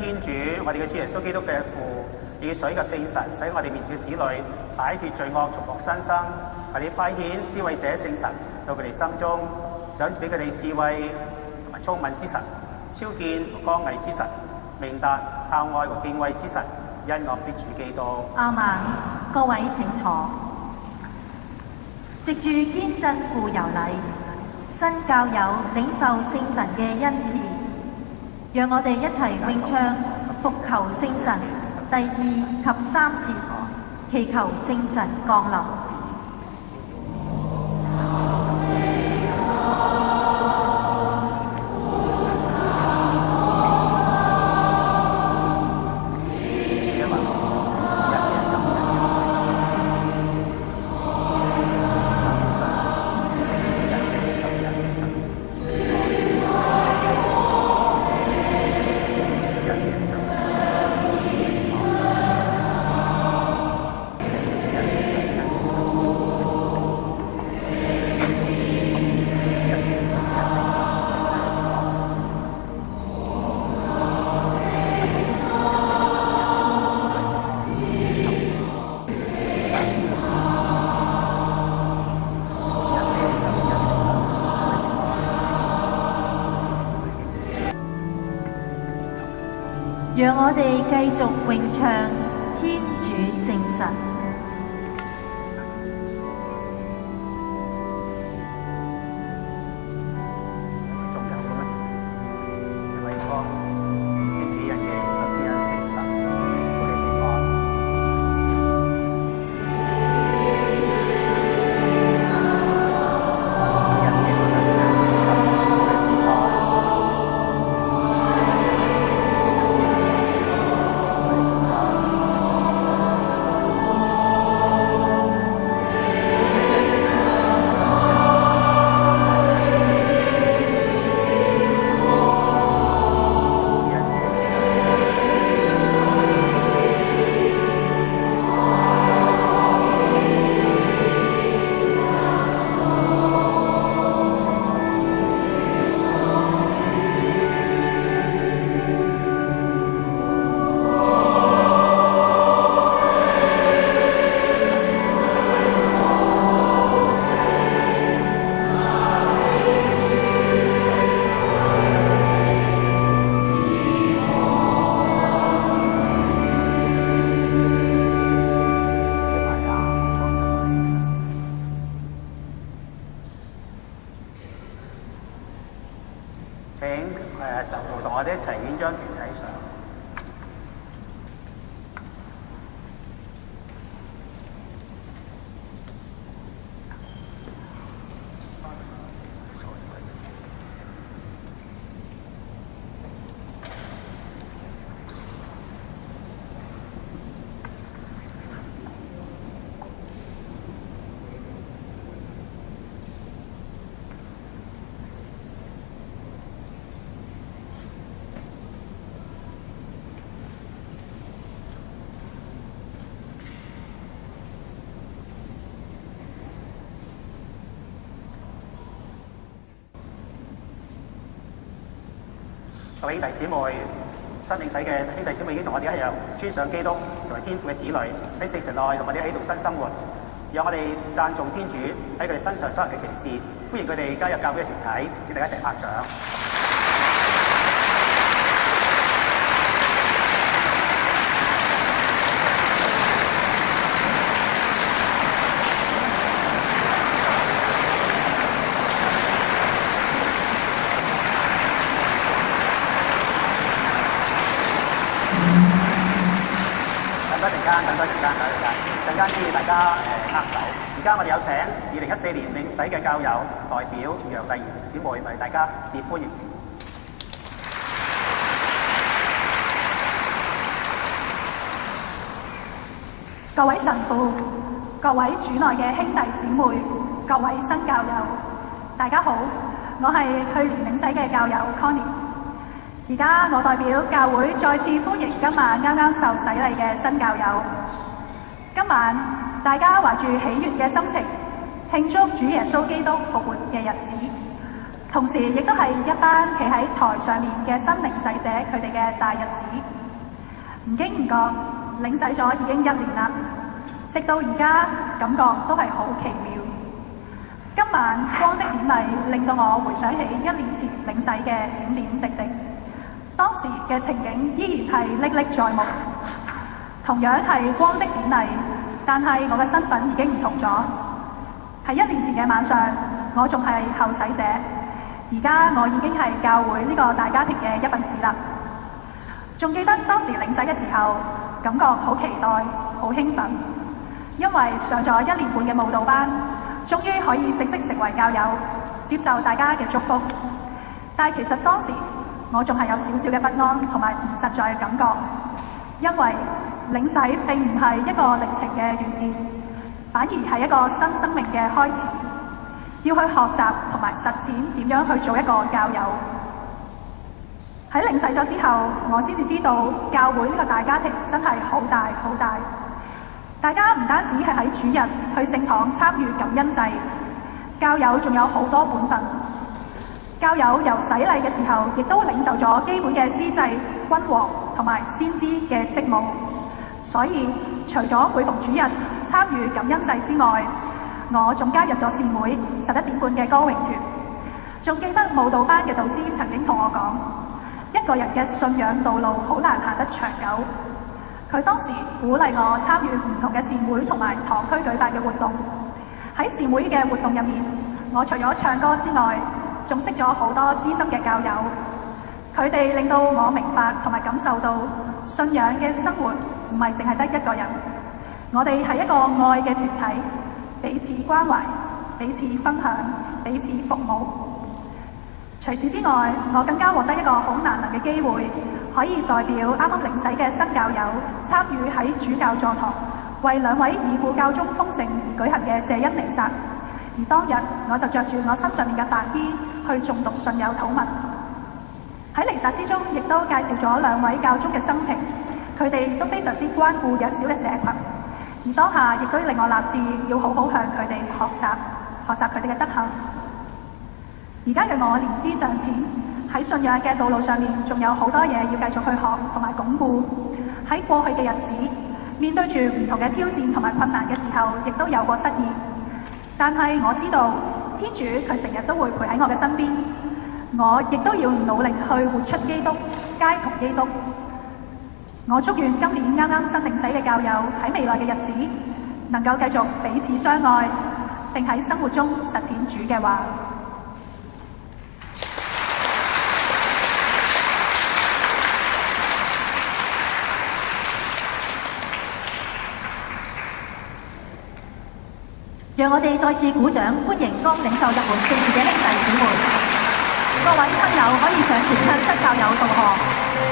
天主，我哋嘅主耶穌基督嘅父，以水及聖神使我哋面前嘅子女擺脫罪惡，重獲新生。我哋派遣施惠者聖神到佢哋心中，賞賜俾佢哋智慧同埋聰敏之神、超見和剛毅之神、明達、孝愛和敬畏之神，恩樂的主基督。阿們。各位請坐。藉住堅振傅油禮，新教友領受聖神嘅恩賜。讓我哋一齊詠唱復求聖神第2及3節，祈求聖神降臨。讓我哋繼續詠唱天主聖神。神父同我哋一齊影張團體相。各位兄弟姊妹，新領洗嘅兄弟姊妹已經同我哋一樣，穿上基督，成為天父嘅子女，喺聖城內同我哋喺度新生活。讓我哋讚頌天主喺佢哋身上所行嘅奇事，歡迎佢哋加入教會嘅團體，請大家一齊拍掌。陣間先，大家握手。而家我哋有請2014年領洗嘅教友代表楊麗妍姊妹為大家致歡迎詞。各位神父、各位主內嘅兄弟姊妹、各位新教友，大家好，我係去年領洗嘅教友 Connie。而家我代表教會再次歡迎今晚啱啱受洗禮嘅新教友。今晚大家懷住喜悅嘅心情慶祝主耶穌基督復活嘅日子，同時亦都係一班企喺台上面嘅新領洗者佢哋嘅大日子。唔經唔覺領洗咗已經1年啦，直到而家感覺都係好奇妙。今晚光的典禮令到我回想起1年前領洗嘅點點滴滴，當時嘅情景依然係歷歷在目。同樣係光的典禮，但係我嘅身份已經唔同咗。喺1年前嘅晚上，我仲係後洗者，而家我已經係教會呢個大家庭嘅一份子啦。仲記得當時領洗嘅時候，感覺好期待、好興奮，因為上咗1年半嘅慕道班，終於可以正式成為教友，接受大家嘅祝福。但係其實當時我仲係有少少嘅不安同埋唔實在嘅感覺，因為領洗並唔係一個歷程嘅完結，反而係一個新生命嘅開始。要去學習同埋實踐點樣去做一個教友。喺領洗咗之後，我先至知道教會呢個大家庭真係好大好大。大家唔單止係喺主日去聖堂參與感恩祭，教友仲有好多本分。教友由洗禮嘅時候，亦都領受咗基本嘅司祭、君王同埋先知嘅職務。所以，除咗每逢主日參與感恩祭之外，我仲加入咗善會11點半嘅歌詠團。仲記得慕道班嘅導師曾經同我講，一個人嘅信仰道路好難行得長久。佢當時鼓勵我參與唔同嘅善會同埋堂區舉辦嘅活動。喺善會嘅活動入面，我除咗唱歌之外，仲識咗好多資深嘅教友。佢哋令到我明白同埋感受到信仰嘅生活唔係淨係得一個人，我哋係一個愛嘅團體，彼此關懷、彼此分享、彼此服務。除此之外，我更加獲得一個好難能嘅機會，可以代表啱啱領洗嘅新教友參與喺主教座堂為2位已故教宗封聖而舉行嘅謝恩彌撒。而當日我就着住我身上面嘅白衣去誦讀信友禱文。喺彌撒之中，亦都介紹咗2位教宗嘅生平，佢哋都非常之關顧弱小嘅社群。而當下亦都令我立志要好好向佢哋學習佢哋嘅德行。而家嘅我年資尚淺，喺信仰嘅道路上面仲有好多嘢要繼續去學同埋鞏固。喺過去嘅日子，面對住唔同嘅挑戰同埋困難嘅時候，亦都有過失意。但係我知道天主佢成日都會陪喺我嘅身邊。我亦都要努力去活出基督，偕同基督。我祝願今年啱啱新領洗嘅教友喺未來嘅日子，能夠繼續彼此相愛，並喺生活中實踐主嘅話。讓我哋再次鼓掌，歡迎剛領受入門聖事嘅兄弟姊妹。各位親友可以上前向新教友道賀，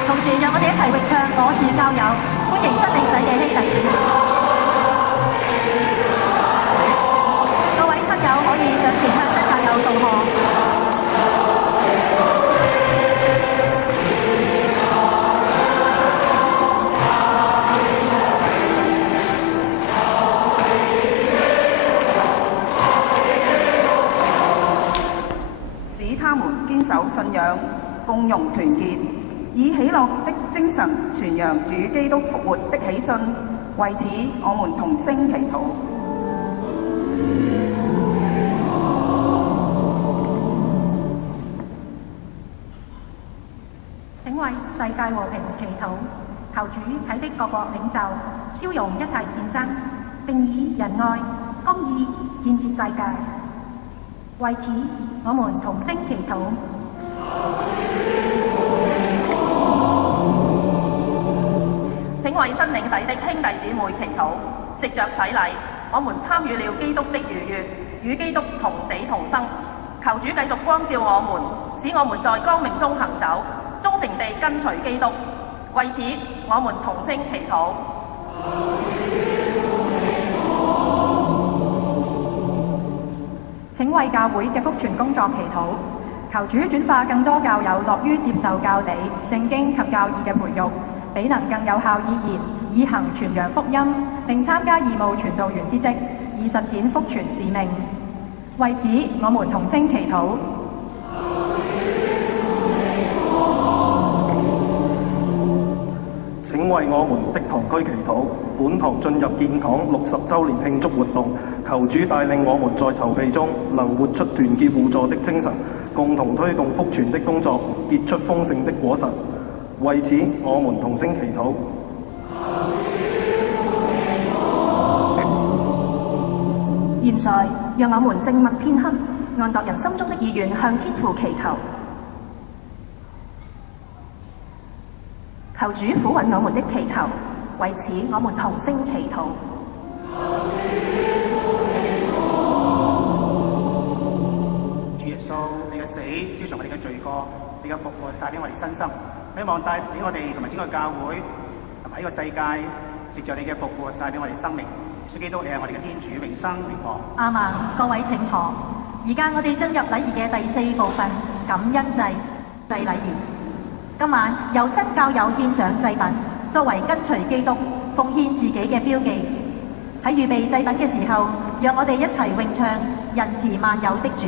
同時讓我哋一齊詠唱我是教友，歡迎新領洗嘅兄弟姊妹。各位親友可以上前向新教友道賀。使他們堅守信仰，共融團結，以喜樂的精神傳揚主基督復活的喜訊。為此，我們同聲祈禱。請為世界和平祈禱，求主啟迪各國領袖，消融一切戰爭，並以仁愛、公義建設世界。為此，我們同聲祈禱。請為新領洗的兄弟姊妹祈禱，藉着洗禮，我們參與了基督的逾越，與基督同死同生。求主繼續光照我們，使我們在光明中行走，忠誠地跟隨基督。為此，我們同聲祈禱。請為教會嘅福傳工作祈禱，求主轉化更多教友樂於接受教理、聖經及教義嘅培育，俾能更有效以言以行傳揚福音，並參加義務傳道員之職，以實踐福傳使命。為此，我們同聲祈禱。請為我們的堂區祈禱，本堂進入建堂60週年慶祝活動，求主帶領我們在籌備中能活出團結互助的精神，共同推動福傳的工作，結出豐盛的果實。為此，我們同聲祈禱。現在，讓我們靜默片刻，按各人心中的意願向天父祈求。求主撫允我們的祈求，為此我們同聲祈禱。主耶穌，你嘅死消除我哋嘅罪過，你嘅復活帶俾我哋新生，希望帶俾我哋同埋整個教會同埋呢個世界，藉着你嘅復活帶俾我哋生命。耶穌基督，你係我哋嘅天主，永生永王。阿們，各位請坐。而家我哋進入禮儀嘅第4部分，感恩祭禮儀。今晚由新教友獻上祭品，作為跟隨基督、奉獻自己嘅標記。喺預備祭品嘅時候，讓我哋一齊詠唱仁慈萬有的主。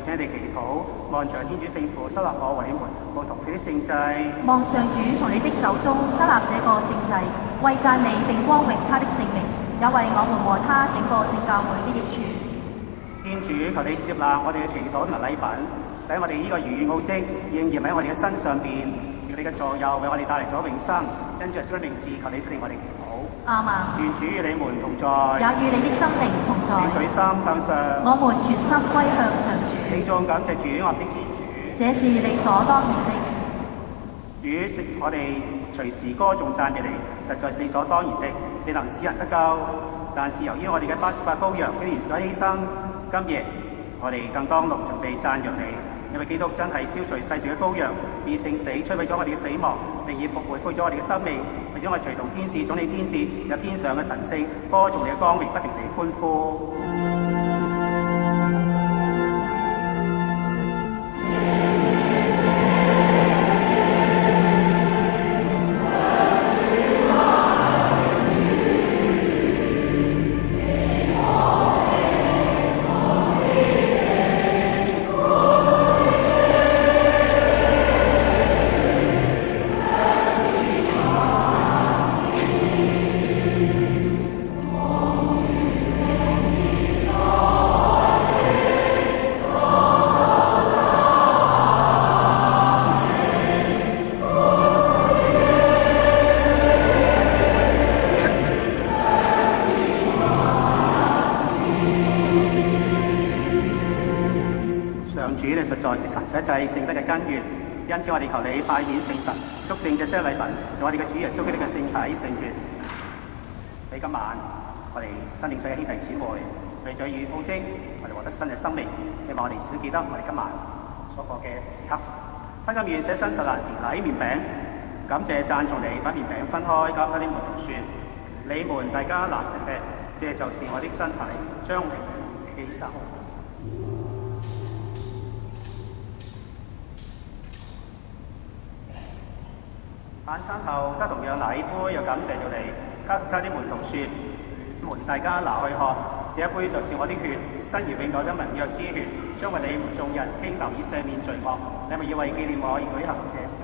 請你祈禱，望着天主聖父收納我為你們共同獻的聖祭。望上主從你的手中收納這個聖祭，為讚美並光榮他的聖名，也為我們和他整個聖教會的益處。天主，求你接納我哋嘅祈禱同埋禮品，使我哋呢個如願奧蹟應驗喺我哋嘅身上邊，藉你嘅助佑為我哋帶嚟咗永生。因着主嘅名字，求你聽我哋祈禱。阿們。願主與你們同在，也與你的心靈同在。請舉心向上，我們全心歸向上主。敬重感謝主我的天主，這是理所當然的。主，我哋隨時歌頌讚嘅你，實在是理所當然的。你能使人得救，但是由於我哋嘅巴斯巴羔羊竟然所犧牲，今夜我哋更當隆重地讚揚你，因為基督真係消除世俗嘅羔羊，以聖死摧毀咗我哋嘅死亡，並以復活恢咗我哋嘅生命，為咗我哋隨同天使、總理天使有天上嘅神聖歌頌你嘅光榮，不停地歡呼。你實在是神一切聖德嘅根源，因此我哋求你派遣聖神，祝聖這些禮物是我哋嘅主耶穌基督嘅聖體聖血。喺今晚，我哋新領洗嘅兄弟姊妹為咗與奧蹟，我哋獲得新嘅生命，希望我哋時都記得我哋今晚所過嘅時刻。分今願捨身受難時禮麵餅，感謝讚頌你，把麵餅分開交給啲門徒說：你們大家拿嚟吃，這就是我的身體，將嚟犧牲。晚餐後，他同樣拿起杯，又感謝咗你，交給他啲門徒說：門大家拿去喝，這一杯就是我的血，新而永久的盟約之血，將為你們眾人傾流以赦免罪惡。你們要為紀念我而舉行這事。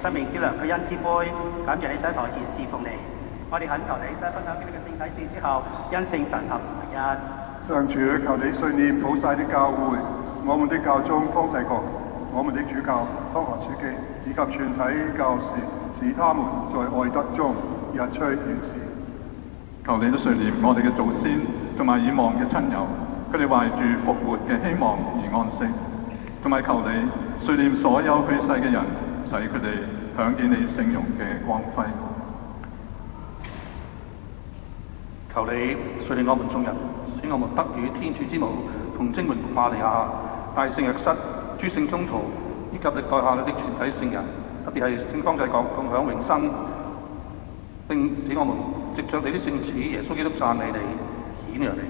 生命之糧嘅恩之杯，感謝你使台前侍奉你。我哋懇求你使分享基督嘅聖體聖之後，因聖神合為一。上主，求你垂念普世的教會，我們的教宗方濟各，我們的主教湯河樞機，以及全體教士，使他們在愛德中日趨完善。求你都垂念我哋嘅祖先同埋已亡嘅親友，佢哋懷住復活嘅希望而安息，同埋求你垂念所有去世嘅人，使佢哋享見你聖容嘅光輝。求你垂念我們眾人，使我們得與天主之母同貞門瑪利亞、大聖若瑟、諸聖宗徒以及歷代下來的全體聖人，特別係聖方濟各共享永生，並使我們藉着你的聖子耶穌基督讚美你、顯揚你。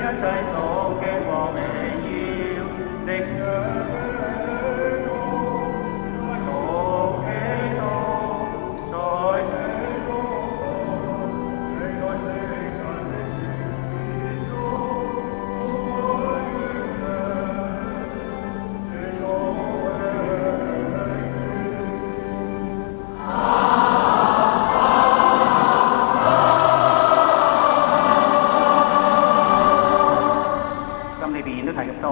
一切所經過榮耀，藉著同基督，在基督你在聖神的意中，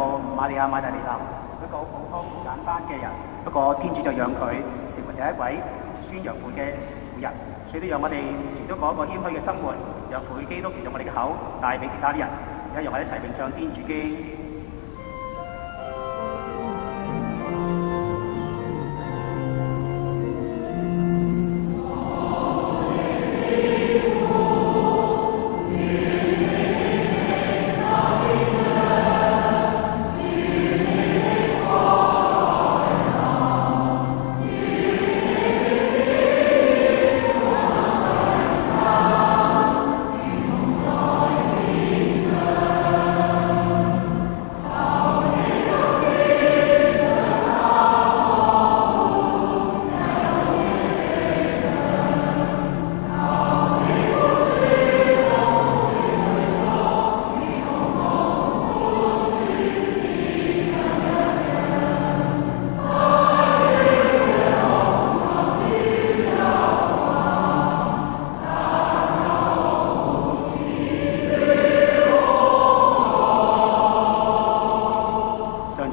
馬大利納一個好普通簡單嘅人，不過天主就讓佢成為第一位宣揚父嘅婦人，所以都讓我哋時都過一個謙虛嘅生活，讓父基督藉著我哋嘅口帶俾其他啲人，而家讓我哋一齊並唱天主經。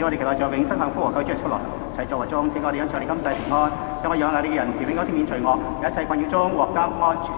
我哋期待在永生幸福和救主出來，齊作為眾，請我哋因在你今世平安，使我仰賴你嘅人士永久天免罪惡，喺一切困擾中獲得安全。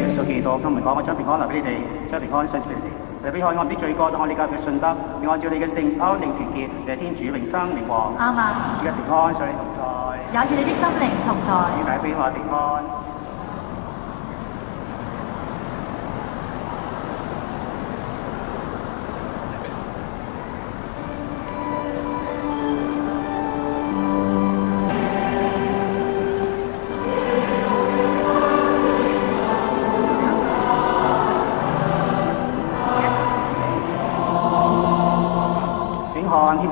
耶穌基督今日講，我將平安留俾你哋，將平安賞賜俾你哋。你俾我哋罪過，當我哋教佢信德，要按照你嘅聖安定團結，你係天主永生永王。啱啊！主嘅平安，上你同在，也與你啲心靈同在。主帶俾我平安。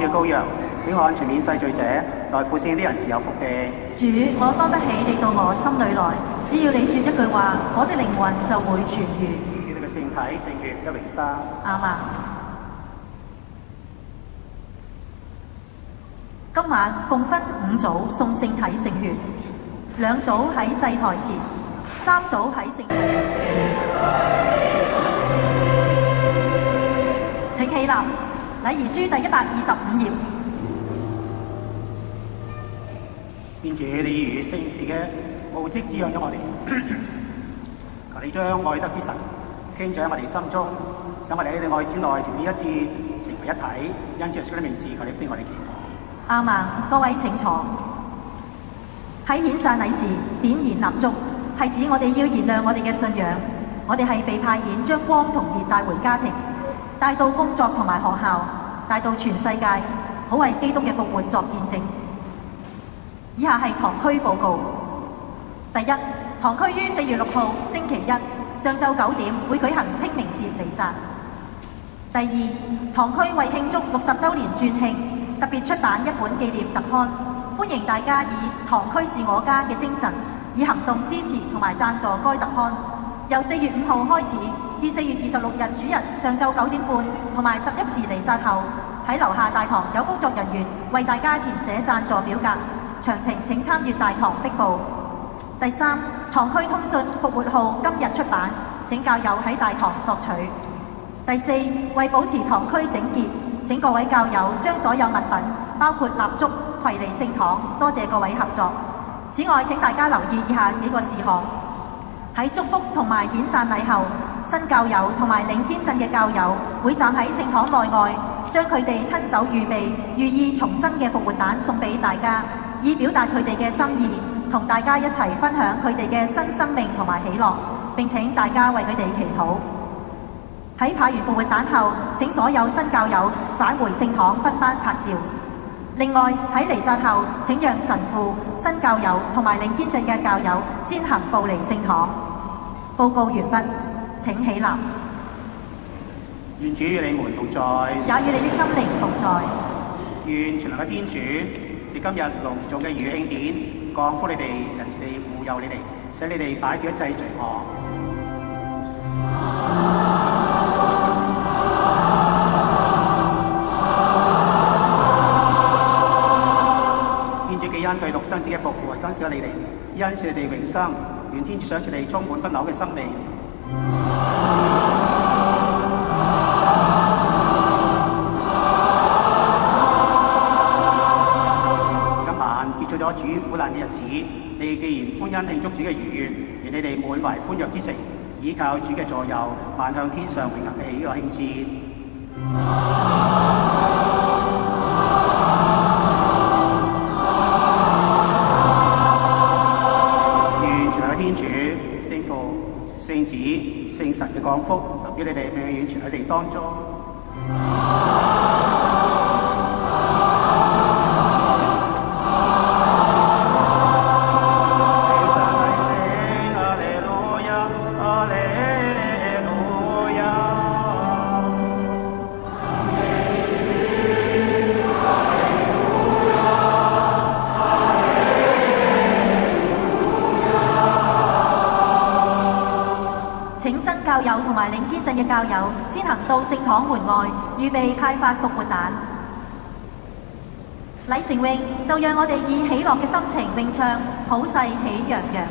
主羔羊，請看全免世罪者，來付聖啲人是有福的。主，我當得起你到我心裏來，只要你說一句話，我的靈魂就會痊愈。願你嘅聖體聖血一榮生。啱啊！今晚共分5組送聖體聖血，2組喺祭台前，3組喺聖。請起立，禮儀書第125頁。天主，你如聖事嘅奧蹟滋養咗我哋，求你將愛德之神傾在我哋心中，使我哋喺你愛子內團結一致，成為一體。因主耶穌的名字，求你聽我哋祈禱。啱啊！各位請坐。喺顯散禮時點燃蠟燭，係指我哋要燃亮我哋嘅信仰。我哋係被派遣將光同熱帶回家庭，帶到工作同埋學校，帶到全世界，好為基督嘅復活作見證。以下係堂區報告。第一，堂區於4月6號星期一上晝9點會舉行清明節彌撒。第二，堂區為慶祝60週年轉慶，特別出版一本紀念特刊，歡迎大家以堂區是我家嘅精神，以行動支持同埋贊助該特刊。由4月5號開始至4月26日主日上晝9點半同埋11時彌撒後，喺樓下大堂有工作人員為大家填寫贊助表格，詳情請參閱大堂壁報。第三，堂區通訊復活號今日出版，請教友喺大堂索取。第四，為保持堂區整潔，請各位教友將所有物品，包括蠟燭，攜離聖堂，多謝各位合作。此外，請大家留意以下幾個事項：喺祝福同埋顯散禮後，新教友同埋領堅振嘅教友會站喺聖堂內外，將佢哋親手預備、寓意重生嘅復活蛋送俾大家，以表達佢哋嘅心意，同大家一齊分享佢哋嘅新生命同埋喜樂。並請大家為佢哋祈禱。喺派完復活蛋後，請所有新教友返回聖堂分班拍照。另外喺彌撒後，請讓神父、新教友同埋領堅振嘅教友先行步離聖堂。報告完畢，請起立。願主與你們同在，也與你的心靈同在。願全能嘅天主藉今日隆重嘅逾慶典，降福你哋，仁慈地護佑你哋，使你哋擺脫一切罪惡。天主嘅恩對獨生子嘅復活，感謝你哋，因住你哋永生。願天主賞賜你充滿不朽嘅生命。今晚結束咗主苦難嘅日子，你哋既然歡欣慶祝主嘅逾越，願你哋滿懷歡躍之情，倚靠主嘅助佑，邁向天上永恆嘅喜樂慶節。天主、聖父、聖子、聖神嘅降福，臨於你哋永遠存喺你當中。請新教友同埋領堅振嘅教友先行到聖堂門外，預備派發復活蛋。禮成詠就讓我哋以喜樂嘅心情詠唱，普世喜洋洋。